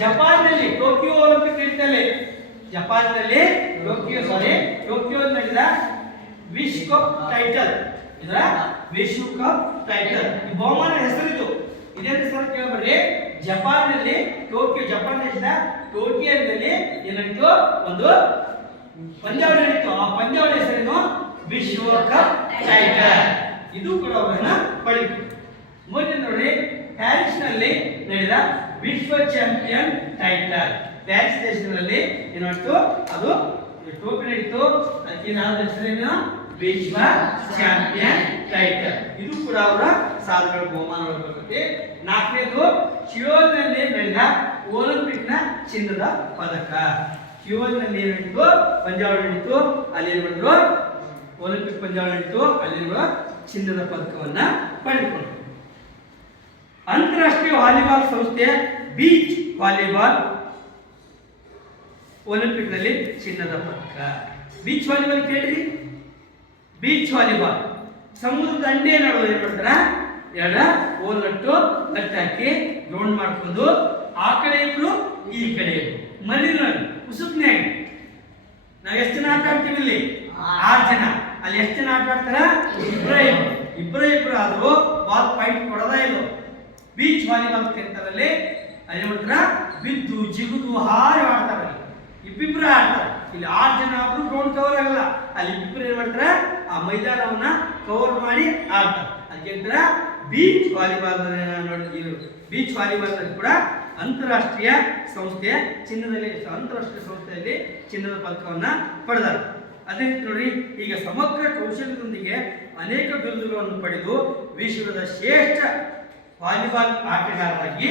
ಜಪಾನ್ ನಲ್ಲಿ ಟೋಕಿಯೋ ಒಲಿಂಪಿಕ್ ನಡೀತಲ್ಲಿ ಜಪಾನ್ನಲ್ಲಿ ಟೋಕಿಯೋ ನಡೆದ ವಿಶ್ವ ಕಪ್ ಟೈಟಲ್ ಇದರ ವಿಶ್ವ ಕಪ್ ಟೈಟಲ್ ಈ ಬಹುಮಾನ ಹೆಸರಿದು ಇದೇ ಹೆಸರು ಕೇಳಬೇಡ್ರಿ ಜಪಾನ್ನಲ್ಲಿ ಜಪಾನ್ ದೇಶದ ಟೋಕಿಯೋದಲ್ಲಿ ಏನಾಯ್ತು ಒಂದು ಪಂದ್ಯಾವಳಿ ನಡೀತು ಆ ಪಂದ್ಯಾವಳಿ ಹೆಸರೇನು ವಿಶ್ವ ಕಪ್ ಟೈಟಲ್ ಇದು ಕೂಡ ಅವರನ್ನ ಪಡೆಯಿತು ಮುಂದೆ ನೋಡಿ ಪ್ಯಾರಿಸ್ ನಲ್ಲಿ ನಡೆದ ವಿಶ್ವ ಚಾಂಪಿಯನ್ ಟೈಟಲ್ ಪ್ಯಾರಿಸ್ ದೇಶದಲ್ಲಿ ಏನಾಯ್ತು ಅದು ಟೋಪಿ ನಡೀತು ಅದಕ್ಕೆ ನಾವು ಹೆಸರೇನು ವಿಶ್ವ ಚಾಂಪಿಯನ್ ಟೈಟಲ್ ಇದು ಕೂಡ ಅವರ ಸಾಧನೆಗಳ ಬಹುಮಾನಗಳು ಬರ್ತದೆ ನಾಲ್ಕನೇದು ಸಿಯೋಲ್ನಲ್ಲಿ ನಡೆದ ಒಲಿಂಪಿಕ್ ನ ಚಿನ್ನದ ಪದಕ ಸಿಯೋಲ್ನಲ್ಲಿ ಏನ್ ನಡೀತು ಪಂದ್ಯಾವಳಿ ನಡೀತು ಅಲ್ಲಿ ಏನ್ ಮಾಡಿದ್ರು ಒಲಿಂಪಿಕ್ ಪಂದ್ಯಾವಳಿ ನಡೀತು ಅಲ್ಲಿ ಚಿನ್ನದ ಪದಕವನ್ನ ಪಡೆದುಕೊಂಡ್ರು ಅಂತಾರಾಷ್ಟ್ರೀಯ ವಾಲಿಬಾಲ್ ಸಂಸ್ಥೆ ಬೀಚ್ ವಾಲಿಬಾಲ್ ಒಲಿಂಪಿಕ್ ನಲ್ಲಿ ಚಿನ್ನದ ಪದಕ ಬೀಚ್ ವಾಲಿಬಾಲ್ ಕೇಳ್ರಿ ಬೀಚ್ ವಾಲಿಬಾಲ್ ಸಮುದ್ರ ದಂಡೆ ನಡುವೆ ಏನ್ ಮಾಡ್ತಾರ ಎರಡ ಓಲ್ ನಟ್ಟು ಹಾಕಿ ರೌಂಡ್ ಮಾಡ್ಕೊಂಡು ಆ ಕಡೆ ಇಬ್ರು ಈ ಕಡೆ ಇಬ್ರು ಮಲ್ಲಿನಲ್ಲಿ ಉಸುಕ್ನ್ಯಾಗ ನಾವ್ ಎಷ್ಟು ಜನ ಆಟ ಆಡ್ತೀವಿ ಇಲ್ಲಿ 6 ಜನ ಅಲ್ಲಿ ಎಷ್ಟು ಜನ ಆಟ ಆಡ್ತಾರ ಇಬ್ರು ಆದ್ರೂ ಬಾಲ್ ಪಾಯಿಂಟ್ ಕೊಡೋದ ಇಲ್ಲ ಬೀಚ್ ವಾಲಿಬಾಲ್ ಕರೀತಾರಲ್ಲಿ ಅಲ್ಲಿ ಮಾಡ್ತಾರ ಬಿದ್ದು ಜಿಗುದು ಹಾರಿ ಆಡ್ತಾರ ಇಬ್ಬಿಬ್ರು ಆಡ್ತಾರ ಇಲ್ಲಿ 6 ಜನ ಆದ್ರೂ ಗ್ರೌಂಡ್ ಕವರ್ ಆಗಲ್ಲ ಅಲ್ಲಿ ಇಬ್ಬಿಬ್ರು ಏನ್ ಮಾಡ್ತಾರ ಆ ಮೈದಾನವನ್ನ ಕವರ್ ಮಾಡಿ ಆಡ್ತಾರ ಅದಕ್ಕೆ ಬೀಚ್ ವಾಲಿಬಾಲ್ ಬೀಚ್ ವಾಲಿಬಾಲ್ ಕೂಡ ಅಂತಾರಾಷ್ಟ್ರೀಯ ಸಂಸ್ಥೆಯ ಅಂತಾರಾಷ್ಟ್ರೀಯ ಸಂಸ್ಥೆಯಲ್ಲಿ ಚಿನ್ನದ ಪದಕವನ್ನ ಪಡೆದಾರ ಅದೇ ನೋಡಿ ಈಗ ಸಮಗ್ರ ಕೌಶಲ್ಯದೊಂದಿಗೆ ಅನೇಕ ಬಿರುದುಗಳನ್ನು ಪಡೆದು ವಿಶ್ವದ ಶ್ರೇಷ್ಠ ವಾಲಿಬಾಲ್ ಆಟಗಾರರಾಗಿ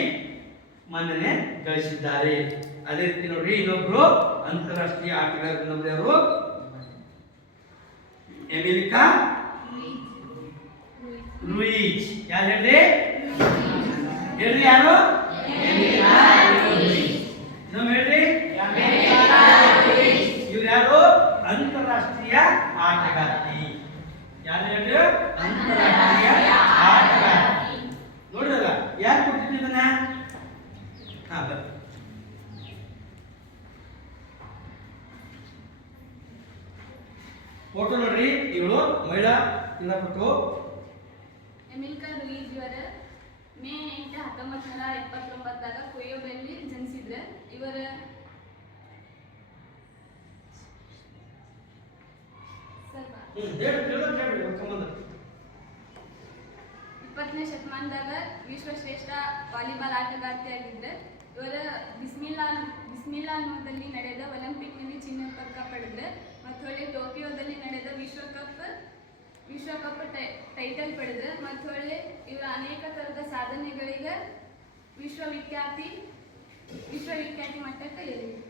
ಮನ್ನಣೆ ಗಳಿಸಿದ್ದಾರೆ ಅದೇ ರೀತಿ ನೋಡ್ರಿ ಇನ್ನೊಬ್ರು ಅಂತಾರಾಷ್ಟ್ರೀಯ ಆಟಗಾರರು ಎಮಿಲಿಕಾ ಲೂಯಿಸ್ ಯಾರು ಹೇಳ್ರಿ ಯಾರು ಹೇಳ್ರಿ ಇವ್ರು ಯಾರು ಅಂತಾರಾಷ್ಟ್ರೀಯ ಆಟಗಾರ್ತಿ ಯಾರು ಹೇಳ್ರಿ ಅಂತಾರಾಷ್ಟ್ರೀಯ ಆಟಗಾರ್ತಿ ನೋಡ್ರಲ್ಲ ಯಾರು ಕೊಟ್ಟಿದ್ದನ್ನ ಫೋಟೋ ನೋಡ್ರಿ ಇವಳು ಮಹಿಳಾ ಕ್ರೀಡಾಪಟು ಎಮಿಲಿಕಾ ಲೂಯಿಸ್ ಇವರು ಮೇ 8, 1929 ಕೊಯೋಬೆಲ್ಲಿ ಜನಿಸಿದ್ರು ಇವರ ಸಂಬಂಧ 20ನೇ ಶತಮಾನದಾಗ ವಿಶ್ವಶ್ರೇಷ್ಠ ವಾಲಿಬಾಲ್ ಆಟಗಾರ್ತಿಯಾಗಿದ್ದರು. ಇವರ ಬಿಸ್ಮಿಲ್ಲಾ ಅನ್ನೋದಲ್ಲಿ ನಡೆದ ಒಲಿಂಪಿಕ್ನಲ್ಲಿ ಚಿನ್ನದ ಪದಕ ಪಡೆದ್ರು. ಮತ್ತು ಹೊಳ್ಳಿ ಟೋಕಿಯೋದಲ್ಲಿ ನಡೆದ ವಿಶ್ವಕಪ್ ಟೈಟಲ್ ಪಡೆದ್ರು. ಮತ್ತು ಹೊಳ್ಳಿ ಇವರ ಅನೇಕ ಥರದ ಸಾಧನೆಗಳಿಗೆ ವಿಶ್ವವಿಖ್ಯಾತಿ ಮಟ್ಟಕ್ಕೆ ಏರಿದ್ರು.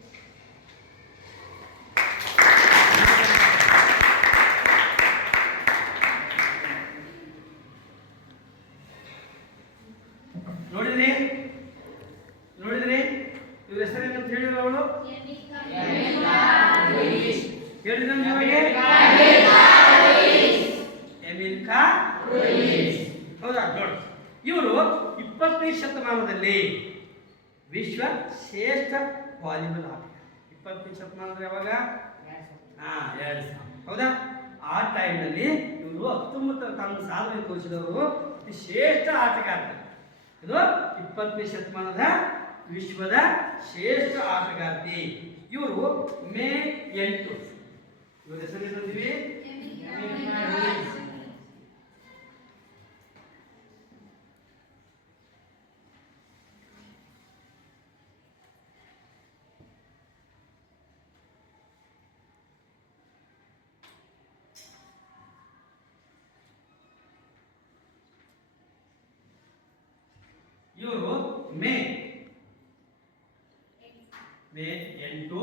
ನೋಡಿದ್ರಿ ಇವ್ರ ಹೆಸರೇನು ಅಂತ ಹೇಳಿದ್ರು ಅವಳು ಹೌದಾ? ನೋಡಿ, ಇವರು 20ನೇ ಶತಮಾನದಲ್ಲಿ ವಿಶ್ವ ಶ್ರೇಷ್ಠ ವಾಲಿಬಾಲ್ ಆಟ. 20ನೇ ಶತಮಾನದಲ್ಲಿ ಯಾವಾಗ? 2000. ಹೌದಾ? ಆ ಟೈಮ್ನಲ್ಲಿ ಇವರು 19 ತಮ್ಮ ಸಾಧನೆ ತೋರಿಸಿದವರು ಅತಿ ಶ್ರೇಷ್ಠ ಆಟಗಾರ್ತಿ. ಇದು 20ನೇ ಶತಮಾನದ ವಿಶ್ವದ ಶ್ರೇಷ್ಠ ಆಟಗಾರ್ತಿ. ಇವರು ಮೇ 8. ಇವ್ರ ಹೆಸರು ಏನಂತೀವಿ? ಇವರು ಮೇ 8,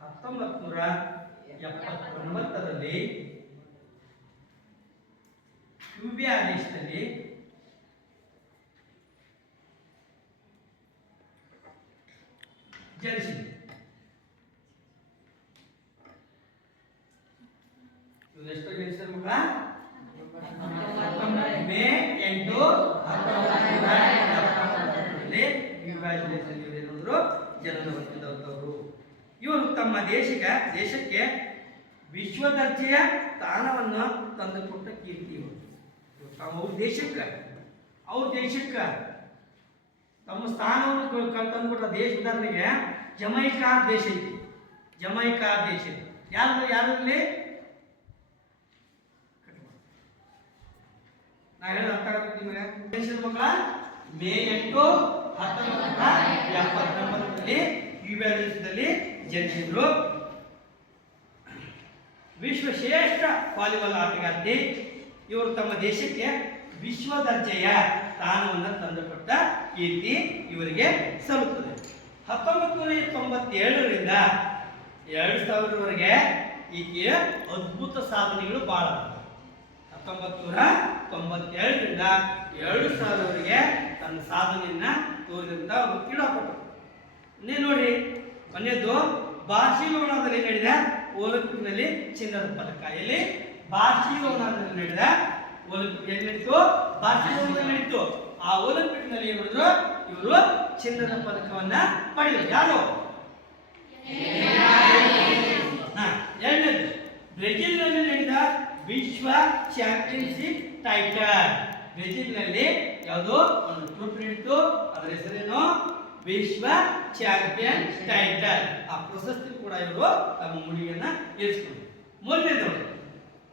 1979ರಲ್ಲಿ ಕ್ಯೂಬಿಯಾ ದೇಶದಲ್ಲಿ ಜನಿಸಿದರು. ಎಷ್ಟು ಜನಿಸಿದ್ರು ಮಕ್ಕಳ? ಮೇ 8, 1979ರಲ್ಲಿ ಕ್ಯೂಬಿಯಾ ದೇಶದಲ್ಲಿ ಏನಾದ್ರು ಜನನ ಹೊಂದಿದವರು. ಇವರು ತಮ್ಮ ದೇಶಕ್ಕೆ ವಿಶ್ವ ದರ್ಜೆಯ ಸ್ಥಾನವನ್ನು ತಂದುಕೊಟ್ಟ ಕೀರ್ತಿ. ಇವರು ಅವ್ರ ದೇಶಕ್ಕೆ ತಮ್ಮ ಸ್ಥಾನವನ್ನು ತಂದುಕೊಟ್ಟ ದೇಶ. ಉದಾಹರಣೆಗೆ ಜಮೈಕಾ ದೇಶ ಐತಿ. ಯಾರಲ್ಲಿ ನಾ ಹೇಳೋದು ಅರ್ಥ ಆಗುತ್ತೆ ನಿಮಗೆ? ದೇಶದ ಮಕ್ಕಳ ಮೇ 8, 1979ರಲ್ಲಿ ಕ್ಯೂಬಾ ದೇಶದಲ್ಲಿ ಜನಿಸಿದ್ರು. ವಿಶ್ವ ಶ್ರೇಷ್ಠ ವಾಲಿಬಾಲ್ ಆಟಗಾರ್ತಿ. ಇವರು ತಮ್ಮ ದೇಶಕ್ಕೆ ವಿಶ್ವ ದರ್ಜೆಯ ಸ್ಥಾನವನ್ನು ತಂದುಕೊಟ್ಟ ಕೀರ್ತಿ ಇವರಿಗೆ ಸಲ್ಲುತ್ತದೆ. 1997ರಿಂದ 2000ರವರೆಗೆ ಈಕೆಯ ಅದ್ಭುತ ಸಾಧನೆಗಳು ಬಹಳ. 1997ರಿಂದ 2000ರವರೆಗೆ ತನ್ನ ಸಾಧನೆಯನ್ನ ತೋರಿದಂತ ಕ್ರೀಡಾಪಟು. ನೋಡಿ, ಮೊನ್ನೆದ್ದು ಬಾರ್ಸಿಲೋನಾದಲ್ಲಿ ನಡೆದ ಒಲಿಂಪಿಕ್ನಲ್ಲಿ ಚಿನ್ನದ ಪದಕ. ಎಲ್ಲಿ? ಬಾರ್ಸಿಲೋನಾದಲ್ಲಿ ನಡೆದ ಒಲಿಂಪಿಕ್ ನಡೀತು, ಬಾರ್ಸಿಲೋನಾದಲ್ಲಿ ನಡೀತು. ಆ ಒಲಿಂಪಿಕ್ನಲ್ಲಿ ಏನು ಮಾಡಿದ್ರು? ಇವರು ಚಿನ್ನದ ಪದಕವನ್ನ ಪಡೆದರು. ಯಾರು? ಎರಡನೇದು ಬ್ರೆಜಿಲ್ನಲ್ಲಿ ನಡೆದ ವಿಶ್ವ ಚಾಂಪಿಯನ್ಶಿಪ್ ಟೈಟಲ್. ಬ್ರೆಜಿಲ್ನಲ್ಲಿ ಯಾವುದೋ ಒಂದು ಟ್ರೂಪ್ ನಡೀತು. ಅದರ ಹೆಸರೇನು? ವಿಶ್ವ ಚಾಂಪಿಯನ್ ಟೈಟಲ್. ಆ ಪ್ರಶಸ್ತಿ ಕೂಡ ಇವರು ತಮ್ಮ ಮುಡಿಯನ್ನ ಏರಿಸಿಕೊಂಡರು. ಮೊದಲನೇದು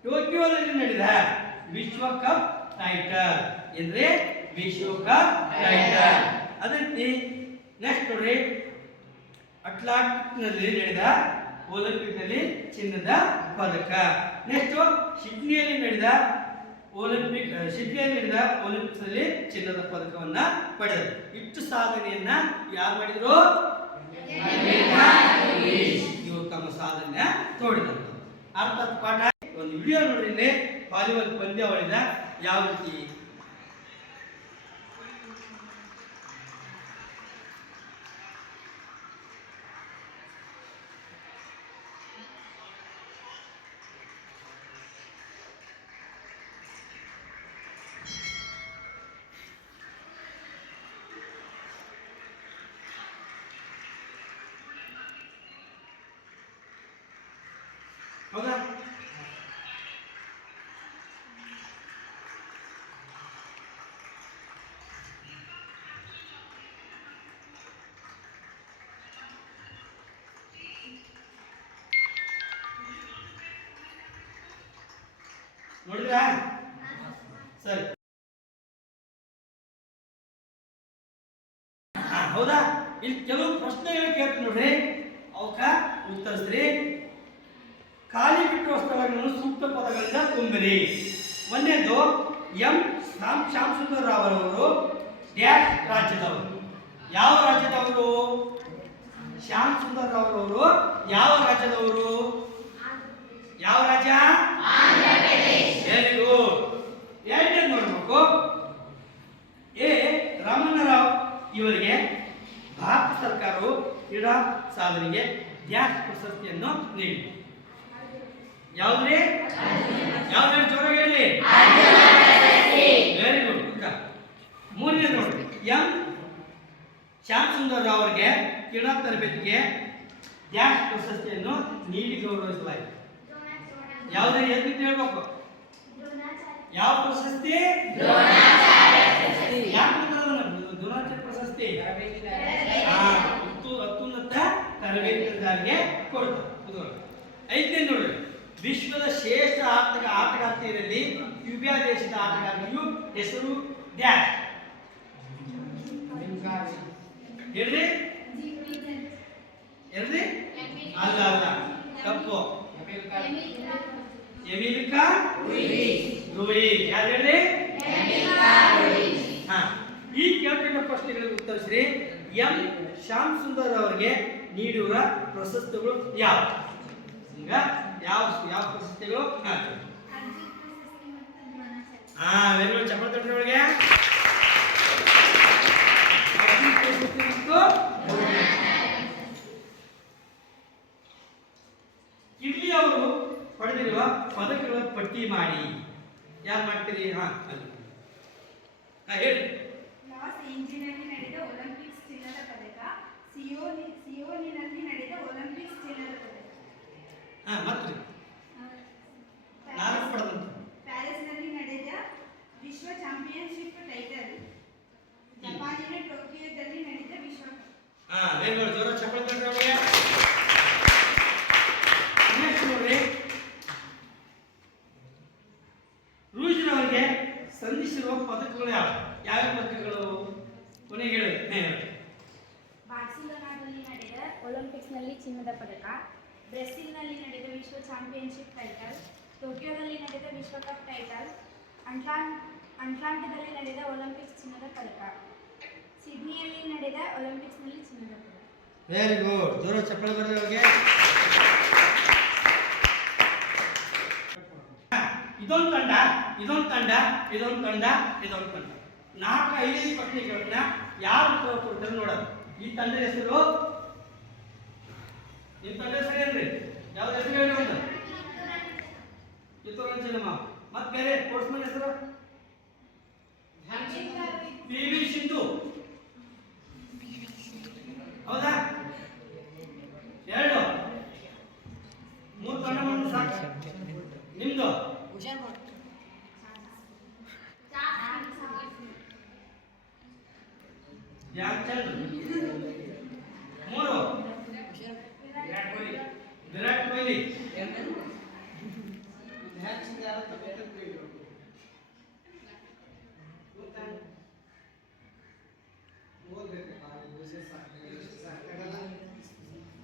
ಟೋಕಿಯೋದಲ್ಲಿ ನಡೆದ ವಿಶ್ವಕಪ್ ಟೈಟಲ್. ಅಂದ್ರೆ ವಿಶ್ವಕಪ್ ಟೈಟಲ್. ಅದೇ ರೀತಿ ನೆಕ್ಸ್ಟ್ ನೋಡ್ರಿ, ಅಟ್ಲಾಂಟಿಕ್ನಲ್ಲಿ ನಡೆದ ಒಲಿಂಪಿಕ್ನಲ್ಲಿ ಚಿನ್ನದ ಪದಕ. ನೆಕ್ಸ್ಟ್ ಸಿಡ್ನಿಯಲ್ಲಿ ನಡೆದ ಒಲಿಂಪಿಕ್ಸ್ ನಲ್ಲಿ ಚಿನ್ನದ ಪದಕವನ್ನ ಪಡೆದರು. ಇಷ್ಟು ಸಾಧನೆಯನ್ನ ಯಾರು ಮಾಡಿದ್ರು? ಇವರು ತಮ್ಮ ಸಾಧನೆ ತೋಡಿದರು. ಅರ್ಥಾತ್ ಪಾಠ ಒಂದು ವಿಡಿಯೋ ನೋಡ್ರಿ. ಇಲ್ಲಿ ವಾಲಿಬಾಲ್ ಪಂದ್ಯಾವಳಿನ ಯಾವ ರೀತಿ ಹೌದಾ? ನೋಡಿದ್ರಾ? ಸರಿ. ಹೌದಾ? ಇಲ್ಲಿ ಕೆಲವು ಪ್ರಶ್ನೆಗಳು ಕೇಳ್ತೀನಿ ನೋಡ್ರಿ, ಅವಕ್ಕ ಉತ್ತರಿಸ್ರಿ. ಖಾಲಿ ಬಿಟ್ಟಿರುವ ಸ್ಥಳಗಳನ್ನು ಸೂಕ್ತ ಪದಗಳಿಂದ ತುಂಬಿರಿ. ಒಂದೇದು ಶ್ಯಾಮ್ ಸುಂದರ್ ರಾವ್ ಅವರು ಡ್ಯಾಶ್ ರಾಜ್ಯದವರು. ಯಾವ ರಾಜ್ಯದವರು? ಶ್ಯಾಮ್ ಸುಂದರ್ ರಾವ್ ಅವರು ಯಾವ ರಾಜ್ಯದವರು? ಯಾವ ರಾಜ್ಯ? Very good. ಎರಡನೇದು ನೋಡ್ಬೇಕು. ಎ ರಾಮಣ್ಣರಾವ್ ಇವರಿಗೆ ಭಾರತ ಸರ್ಕಾರವು ಕ್ರೀಡಾ ಸಾಧನೆಗೆ ಡ್ಯಾಶ್ ಪ್ರಶಸ್ತಿಯನ್ನು ನೀಡಿದೆ. ಯಾವ್ದ್ರಿ? ಯಾವ್ದು ಜೋರಾಗಿ ಹೇಳಿ. Very good. ಮೂರನೇ ನೋಡ್ರಿ, ಶ್ಯಾಮ್ ಸುಂದರ್ ರಾವ್ ಅವರಿಗೆ ಕ್ರೀಡಾ ತರಬೇತಿಗೆ ಡ್ಯಾಶ್ ಪ್ರಶಸ್ತಿಯನ್ನು ನೀಡಿ ಗೌರವಿಸಲಾಯಿತು. ಯಾವುದೇ ಎದ್ದು ಹೇಳ್ಬೇಕು. ಯಾವ ಪ್ರಶಸ್ತಿ? ದ್ರೋಣಾಚಾರ್ಯ ಪ್ರಶಸ್ತಿ ಅತ್ಯುನ್ನತ ತರಬೇತಿದಾರರಿಗೆ ಕೊಡ್ತಾರೆ. ಐದನೇ ನೋಡ್ರಿ, ವಿಶ್ವದ ಶ್ರೇಷ್ಠ ಆಟಗಾರ್ತಿಯರಲ್ಲಿ ಕ್ಯೂಬಾ ದೇಶದ ಆಟಗಾರರಿಗೂ ಹೆಸರು ಡ್ಯಾಶ್ ಹೇಳ್ರಿ. ಹೇಳ್ರಿ. ಅಲ್ಲ ಅಲ್ಲ, ತಪ್ಪು. ಎಮಿಲಿಕಾ ರೂಯಿಸ್. ಯಾರು ಹೇಳ್ರಿ? ಈ ಕೆಳಕಂಡ ಪ್ರಶ್ನೆಗಳಿಗೆ ಉತ್ತರಿಸ್ರಿ. ಶ್ಯಾಮ್ ಸುಂದರ್ ಅವರಿಗೆ ನೀಡುವ ಪ್ರಶಸ್ತಿಗಳು ಯಾವ? ಈಗ ಯಾವ ಯಾವ ಪ್ರಶಸ್ತಿಗಳು? Very good. ಚಪ್ಪಾಳೆ ತಟ್ರಿ ಒಳಗೆ. ಇಲ್ಲಿ ಅವರು ಪಡೆದಿರುವ ಪದಕಗಳ ಪಟ್ಟಿ ಮಾಡಿ. ಯಾರು ಮಾಡ್ತೀರಿ? ಹೇಳಿ. ಲಾಸ್ ಏಂಜಲೀಸ್ನಲ್ಲಿ ನಡೆದ ಒಲಿಂಪಿಕ್ಸ್ ಚಿನ್ನದ ಪದಕ, ಸಿಯೋಲಿನಲ್ಲಿ ನಡೆದ ಒಲಿಂಪಿಕ್ಸ್ ಚಿನ್ನದ ಪದಕ, ಮತ್ತೆ ಪ್ಯಾರಿಸ್ನಲ್ಲಿ ನಡೆದ ವಿಶ್ವ ಚಾಂಪಿಯನ್ಶಿಪ್ ಟೈಟಲ್, ಜಪಾನಿನ ಟೋಕಿಯೋದಲ್ಲಿ ನಡೆದ ವಿಶ್ವ ಜೋರ ಚಪ್ಪಳ ತಟ್ಟೆ. ನೆಕ್ಸ್ಟ್ ನೋಡ್ರಿ, ರೂಜ್ರವರಿಗೆ ಸಂಧಿಸಿರುವ ಪದಕಗಳು ಯಾವ ಯಾವ ಪದಕಗಳು? ಕೊನೆಗೆ ಹೇಳಿ. ಬಾರ್ಸಿಲೋನಾದಲ್ಲಿ ನಡೆದ ಒಲಿಂಪಿಕ್ಸ್ನಲ್ಲಿ ಚಿನ್ನದ ಪದಕ, ಬ್ರೆಜಿಲ್ನಲ್ಲಿ ನಡೆದ ವಿಶ್ವ ಚಾಂಪಿಯನ್ಶಿಪ್ ಟೈಟಲ್, ಟೋಕಿಯೋದಲ್ಲಿ ನಡೆದ ವಿಶ್ವಕಪ್ ಟೈಟಲ್, ಅಟ್ಲಾಂಟಾದಲ್ಲಿ ನಡೆದ ಒಲಿಂಪಿಕ್ಸ್ ಚಿನ್ನದ ಪದಕ, ಸಿಡ್ನಿಯಲ್ಲಿ ನಡೆದ ಒಲಿಂಪಿಕ್ಸ್ನಲ್ಲಿ ಚಿನ್ನದ ಪದಕ. Very good. ಜೋರ ಚಪ್ಪಳ ಬರ್ರಿ ಅವ್ರಿಗೆ. ಇದೊಂದು ತಂಡ, ಇದೊಂದು ತಂಡ, ಇದೊಂದು ತಂಡ, ಇದೊಂದು ತಂಡ. 4-5 ಪ್ರಶ್ನೆಗಳನ್ನ ಯಾರು ಉತ್ತರ ಕೊಡ್ತಾರೆ ನೋಡೋದು. ಈ ತಂಡದ ಹೆಸರು? ನಿಮ್ಮ ತಂಡ ಹೆಸರು ಏನ್ರಿ? ಯಾವ್ದು ಹೆಸರು ಹೇಳಿ? ಒಂದು ಕಿತ್ತೂರು ಚೆನ್ನಮ್ಮ. ಮತ್ತೆ ಬೇರೆ ಸ್ಪೋರ್ಟ್ಸ್ಮನ್ ಹೆಸರು? PV ಸಿಂಧು. ಹೌದಾ? 2 3 ತಂಡ ಮಾಡಿ ಸಾಕು. ನಿಮ್ದು ಧ್ಯಾನ್ಚಂದ್. 3 ವಿರಾಟ್ ಕೊಹ್ಲಿ.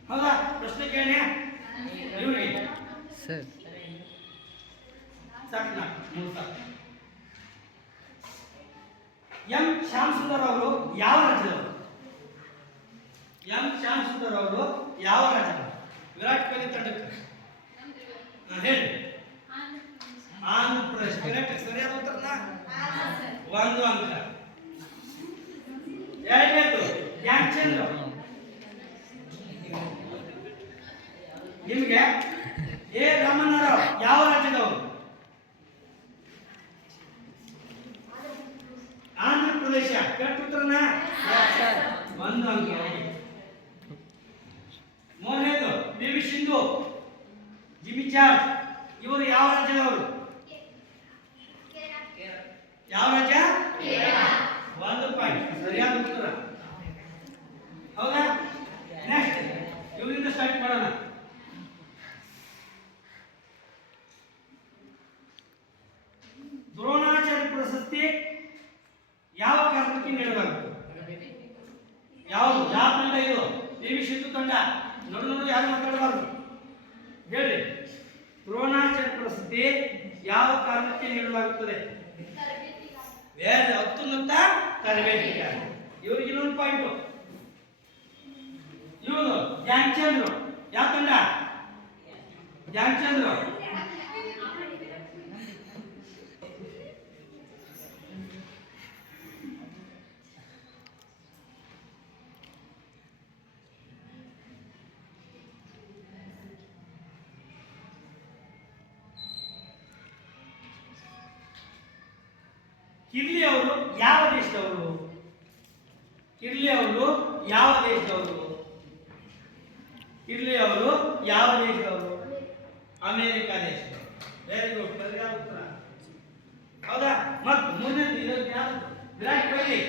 ಹೌದಾ? ಪ್ರಶ್ನೆ ಕೇಳಿ ಇವ್ರಿಗೆ ಸರ್. ಸಾಕು. 3 ಸಾಕು. ಶ್ಯಾಮ್ ಸುಂದರ್ ಅವರು ಯಾವ ರಾಜ್ಯದವರು? ಶ್ಯಾಮ್ ಸುಂದರ್ ಅವರು ಯಾವ ರಾಜ್ಯದವರು? ವಿರಾಟ್ ಕೊಹ್ಲಿ ತಂಡಕ್ಕೆ ಹೇಳಿ. ಆಂಧ್ರ ಪ್ರದೇಶ. ಕರೆಕ್ಟ್. ಸರಿಯಾದ ಉತ್ತರನ 1 ಅಂಕ. ಎರಡನೇದು ಧ್ಯಾನ್ಚಂದ್. ನಿಮಗೆ ಎ ರಾಮಣ್ಣರಾವ್ ಯಾವ ರಾಜ್ಯದವರು? ಆಂಧ್ರ ಪ್ರದೇಶ. ಕರೆಕ್ಟ್ ಉತ್ತರನ 1 ಅಂಕ. ಮೂರನೇದು PV ಸಿಂಧು, ಜಿಮ್ಮಿ ಜಾರ್ಜ್. ಇವರು ಯಾವ ರಾಜ್ಯದವರು? ಯಾವ ರಾಜ್ಯ? 1 ಪಾಯಿಂಟ್. ಸರಿಯಾದ ಉತ್ತರ. ಹೌದಾ? ನೆಕ್ಸ್ಟ್ ಇವರಿಂದ ಸ್ಟಾರ್ಟ್ ಮಾಡೋಣ. 1 ನೋಡು ನೋಡು ಯಾರು ಮಾತಾಡಬಾರ್ದು. ಹೇಳ್ರಿ, ದ್ರೋಣಾಚಾರ್ಯ ಪ್ರಶಸ್ತಿ ಯಾವ ಕಾರಣಕ್ಕೆ ನೀಡಲಾಗುತ್ತದೆ? ವೇದ ಅತ್ಯುನ್ನತ ತರಬೇತಿಗಾಗಿ. ಇವ್ರಿಗೆ ಇನ್ನೊಂದು ಪಾಯಿಂಟ್, ಇವರು ಧ್ಯಾನ್ಚಂದ್ರ ಯಾವ ತಂಡ? ಧ್ಯಾನ್ಚಂದ್ರ. ಕಿರ್ಲಿ ಅವರು ಯಾವ ದೇಶದವರು? ಕಿರ್ಲಿ ಅವರು ಯಾವ ದೇಶದವರು? ಕಿರ್ಲಿ ಅವರು ಯಾವ ದೇಶದವರು? ಅಮೆರಿಕ ದೇಶದವರು. ವೆರಿ ಗುಡ್, ಸರಿಯಾದ ಉತ್ತರ. ಹೌದಾ? ಮತ್ತು ಮುಂದೆ ವಿರಾಟ್ ಕೊಹ್ಲಿ.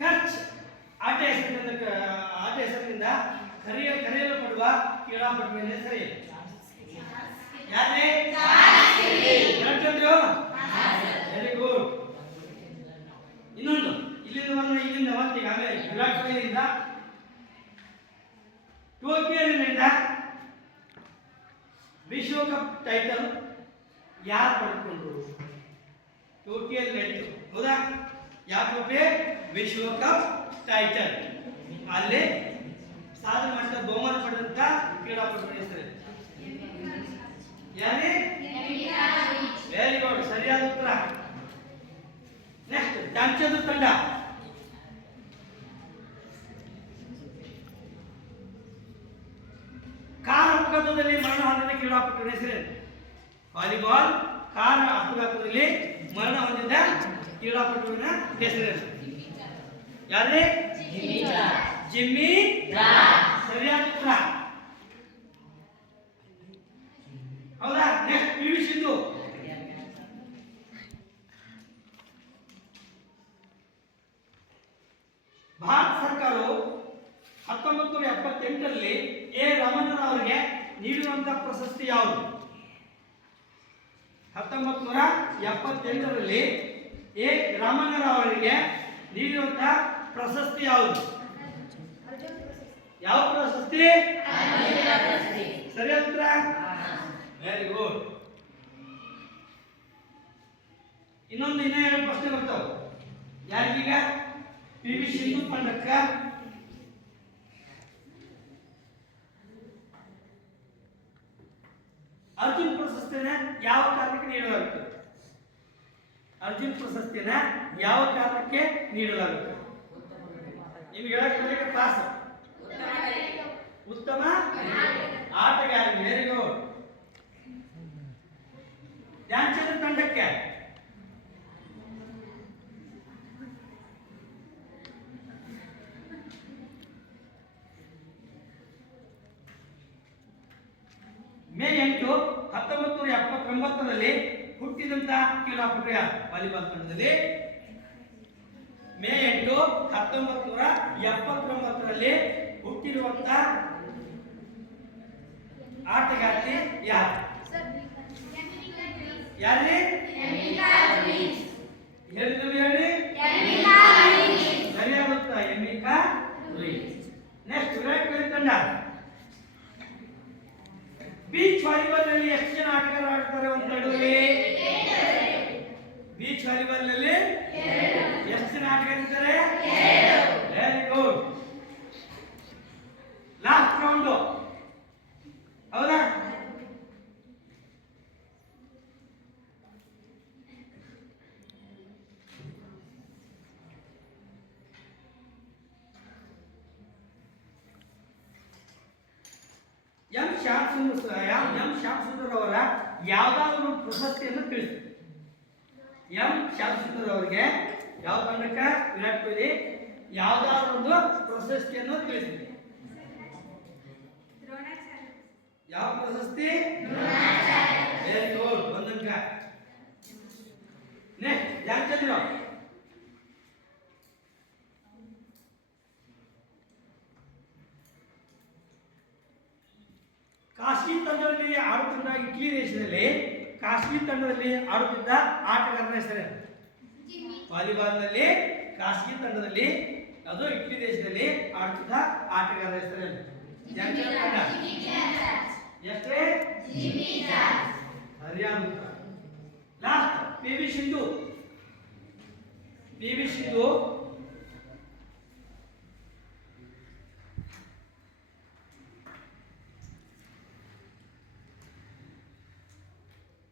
ಕಚ್ ಆಟ ಹೆಸರಿನಿಂದ ಕರೆಯಲ್ಪಡುವ ಕ್ರೀಡಾಪಟುವಿನ ಹೆಸರು ಯಾರೇ? Very good. ಇನ್ನೊಂದು ಇಲ್ಲಿಂದ ಒಂದಿಗೆ ಆಮೇಲೆ ವಿರಾಟ್ ಕೊಹ್ಲಿಯಿಂದ ಟೋಕಿಯೋದಲ್ಲಿ ನಡೆದ ವಿಶ್ವಕಪ್ ಟೈಟಲ್ ಯಾರು ಪಡೆದುಕೊಂಡ್ರು? ಟೋಕಿಯೋದಲ್ಲಿ ನಡೀತು, ಹೌದಾ? ಯಾವ ಟ್ರೋಫಿ? ವಿಶ್ವಕಪ್ ಟೈಟಲ್. ಅಲ್ಲಿ ಸಾಧನೆ ಮಾಡಿದ ಬಹುಮಾನ ಪಡೆದಂತ ಕ್ರೀಡಾಪಟುಗಳ ಹೆಸರು ಯಾರೇ? ವೆರಿ ಗುಡ್, ಸರಿಯಾದ ಉತ್ತರ. ನೆಕ್ಸ್ಟ್, ಧ್ಯಾನ್ಚಂದ್ರ ತಂಡ. ಕಾರ್ ಅಪಘಾತದಲ್ಲಿ ಮರಣ ಹೊಂದಿದ ಕ್ರೀಡಾಪಟುಗಳ ಹೆಸರು? ವಾಲಿಬಾಲ್ ಕಾರ್ ಅಪಘಾತದಲ್ಲಿ ಮರಣ ಹೊಂದಿದ ಕ್ರೀಡಾಪಟುವಿನ ಹೆಸರು ಯಾರೇ? ಜಿಮ್ಮಿ. ಸರಿಯಾದ ಉತ್ತರ, ಹೌದಾ? Next, P V Sindhu. ಭಾರತ ಸರ್ಕಾರವು 1978ರಲ್ಲಿ ಎ ರಾಮಣ್ಣನ ಅವರಿಗೆ ನೀಡಿರುವಂತಹ ಪ್ರಶಸ್ತಿ ಯಾವುದು? 1978ರಲ್ಲಿ ಎ ರಾಮಣ್ಣನ ಅವರಿಗೆ ನೀಡಿರುವಂತಹ ಪ್ರಶಸ್ತಿ ಯಾವುದು? ಯಾವ ಪ್ರಶಸ್ತಿ? ಸರಿಯಾದ ಉತ್ತರ. Very good. ಇನ್ನೂ ಎರಡು ಪ್ರಶ್ನೆ ಬರ್ತಾವ. ಯಾರಿಗೀಗ? ಪಿ ವಿ ಸಿಂಧು ತಂಡಕ್ಕ ಅರ್ಜುನ್ ಪ್ರಶಸ್ತಿನ ಯಾವ ಕಾರಣಕ್ಕೆ ನೀಡಲಾಗುತ್ತದೆ? ಅರ್ಜುನ್ ಪ್ರಶಸ್ತಿನ ಯಾವ ಕಾರಣಕ್ಕೆ ನೀಡಲಾಗುತ್ತದೆ? ನಿಮ್ಗೆ ಹೇಳಕ್ಕೆ ಕ್ಲಾಸ್ ಉತ್ತಮ ಆಟಗಾರ. Very good. ಧ್ಯಾನ್ಚಂದ್ರ ತಂಡಕ್ಕೆ ಮೇ 8, 1979ರಲ್ಲಿ ಹುಟ್ಟಿದಂತ ಕ್ರೀಡಾಪಟು ಯಾರು? ವಾಲಿಬಾಲ್ ತಂಡದಲ್ಲಿ ಮೇ 8, 1979ರಲ್ಲಿ ಹುಟ್ಟಿರುವಂತ ಆಟಗಾರ್ತಿ ಯಾರು? ಯಾರೇ? ಹೇಳಿ. ಸರಿಯಾದ ಉತ್ತರ, ಎಮಿಕಾ ಲೂಯಿಸ್. ನೆಕ್ಸ್ಟ್, ವಿರಾಟ್ ಕೊಹ್ಲಿ ತಂಡ. ಬೀಚ್ ವಾಲಿಬಾಲ್ ನಲ್ಲಿ ಎಷ್ಟು ಜನ ಆಟಗಾರರು ಆಡ್ತಾರೆ ಒಂದು ತಂಡದಲ್ಲಿ? ಬೀಚ್ ವಾಲಿಬಾಲ್ ನಲ್ಲಿ ಎಷ್ಟು ಜನ ಆಟಗಾರರಿದ್ದಾರೆ? Very good. ಲಾಸ್ಟ್ ರೌಂಡ್, ಹೌದಾ? ಎಂ ಶ್ಯಾಮ್ ಸುಂದರ್ ಅವರ ಯಾವ್ದಾದ್ರು ಪ್ರಶಸ್ತಿಯನ್ನು ತಿಳಿಸಿ. ಎಂ ಶ್ಯಾಮ್ ಸುಂದರ್ ಅವರಿಗೆ ಯಾವ ತಂಡಕ್ಕ ವಿರಾಟ್ ಕೊಹ್ಲಿ ಯಾವ್ದಾದ್ರು ಒಂದು ಪ್ರಶಸ್ತಿಯನ್ನು ತಿಳಿಸಿ. ಯಾವ ಪ್ರಶಸ್ತಿ? ವೆರಿ ಗುಡ್, ಒಂದಂಕ. ನೆಕ್ಸ್ಟ್, ಧ್ಯಾನ್ಚಂದ್ರ. ಕಾಶಿ ತಂಡದಲ್ಲಿ ಆಡುತ್ತಿದ್ದ ಇಟಲಿ ದೇಶದಲ್ಲಿ ಖಾಸಗಿ ತಂಡದಲ್ಲಿ ಆಡುತ್ತಿದ್ದ ಆಟಗಾರನ ಹೆಸರು ವಾಲಿಬಾಲ್ನಲ್ಲಿ ಖಾಸಗಿ ತಂಡದಲ್ಲಿ ಅದು ಇಟಲಿ ದೇಶದಲ್ಲಿ ಆಡುತ್ತಿದ್ದ ಆಟಗಾರರ ಹೆಸರು ಎಷ್ಟೇ ಹರಿಯಾಣ ಲಾಸ್ಟ್ ಪಿ.ವಿ. ಸಿಂಧು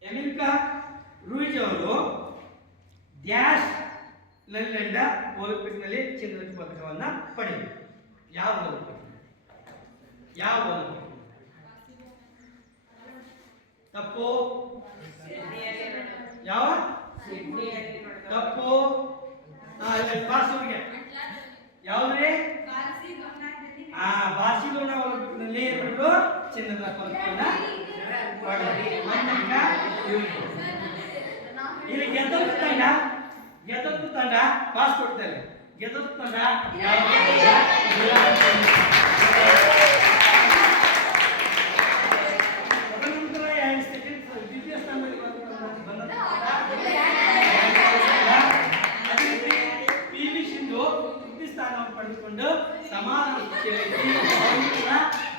ಎಮಿಲ್ಕಾ ರೂಯಿಜ್ ಅವರು ಡ್ಯಾಶ್ ನಲ್ಲಿ ನಡೆದ ಒಲಿಂಪಿಕ್ ನಲ್ಲಿ ಚಿನ್ನದ ಪದಕವನ್ನ ಪಡೆದರು. ಯಾವ ಒಲಿಂಪಿಕ್? ತಪ್ಪು. ಯಾವ ತಪ್ಪು? ಬಾರ್ಸೋರಿಗೆ ಯಾವ್ದ್ರಿ? ಬಾರ್ಸಿಲೋನಾ ಒಲಿಂಪಿಕ್ ನಲ್ಲಿ ಇವರು ಚಿನ್ನದ ಪದಕವನ್ನ ಇಲ್ಲಿ ಗೆದ್ದದ್ದು ತಂಡ ಪಾಸ್ ಕೊಡ್ತಾರೆ. ಗೆದ್ದದ್ದು ತಂಡ ತದನಂತರ 2 ಸೆಕೆಂಡ್ ದ್ವಿತೀಯ ಸ್ಥಾನದಲ್ಲಿ ಬಂದ ಅದೇ ರೀತಿ ಪಿ.ವಿ. ಸಿಂಧು ತೃತೀಯ ಸ್ಥಾನವನ್ನು ಪಡೆದುಕೊಂಡು ಸಮಾನ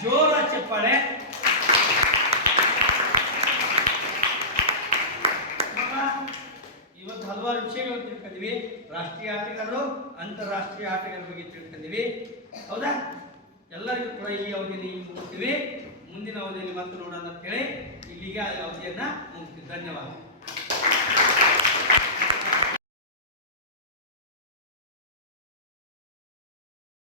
ಜೋರ ಚಪ್ಪಾಳೆ. ಇವತ್ತು ಹಲವಾರು ವಿಷಯಗಳನ್ನು ತಿಳ್ಕೊಂಡಿವಿ. ರಾಷ್ಟ್ರೀಯ ಆಟಗಾರರು, ಅಂತಾರಾಷ್ಟ್ರೀಯ ಆಟಗಾರರ ಬಗ್ಗೆ ತಿಳ್ಕೊಂಡಿವಿ. ಹೌದಾ? ಎಲ್ಲರಿಗೂ ಕೂಡ ಈ ಅವಧಿಯಲ್ಲಿ ಮುಗಿಸ್ತೀವಿ. ಮುಂದಿನ ಅವಧಿಯಲ್ಲಿ ಮತ್ತೆ ನೋಡೋಣ ಅಂತ ಹೇಳಿ ಇಲ್ಲಿಗೆ ಅವಧಿಯನ್ನ ಮುಗಿಸ್ತೀವಿ. ಧನ್ಯವಾದ.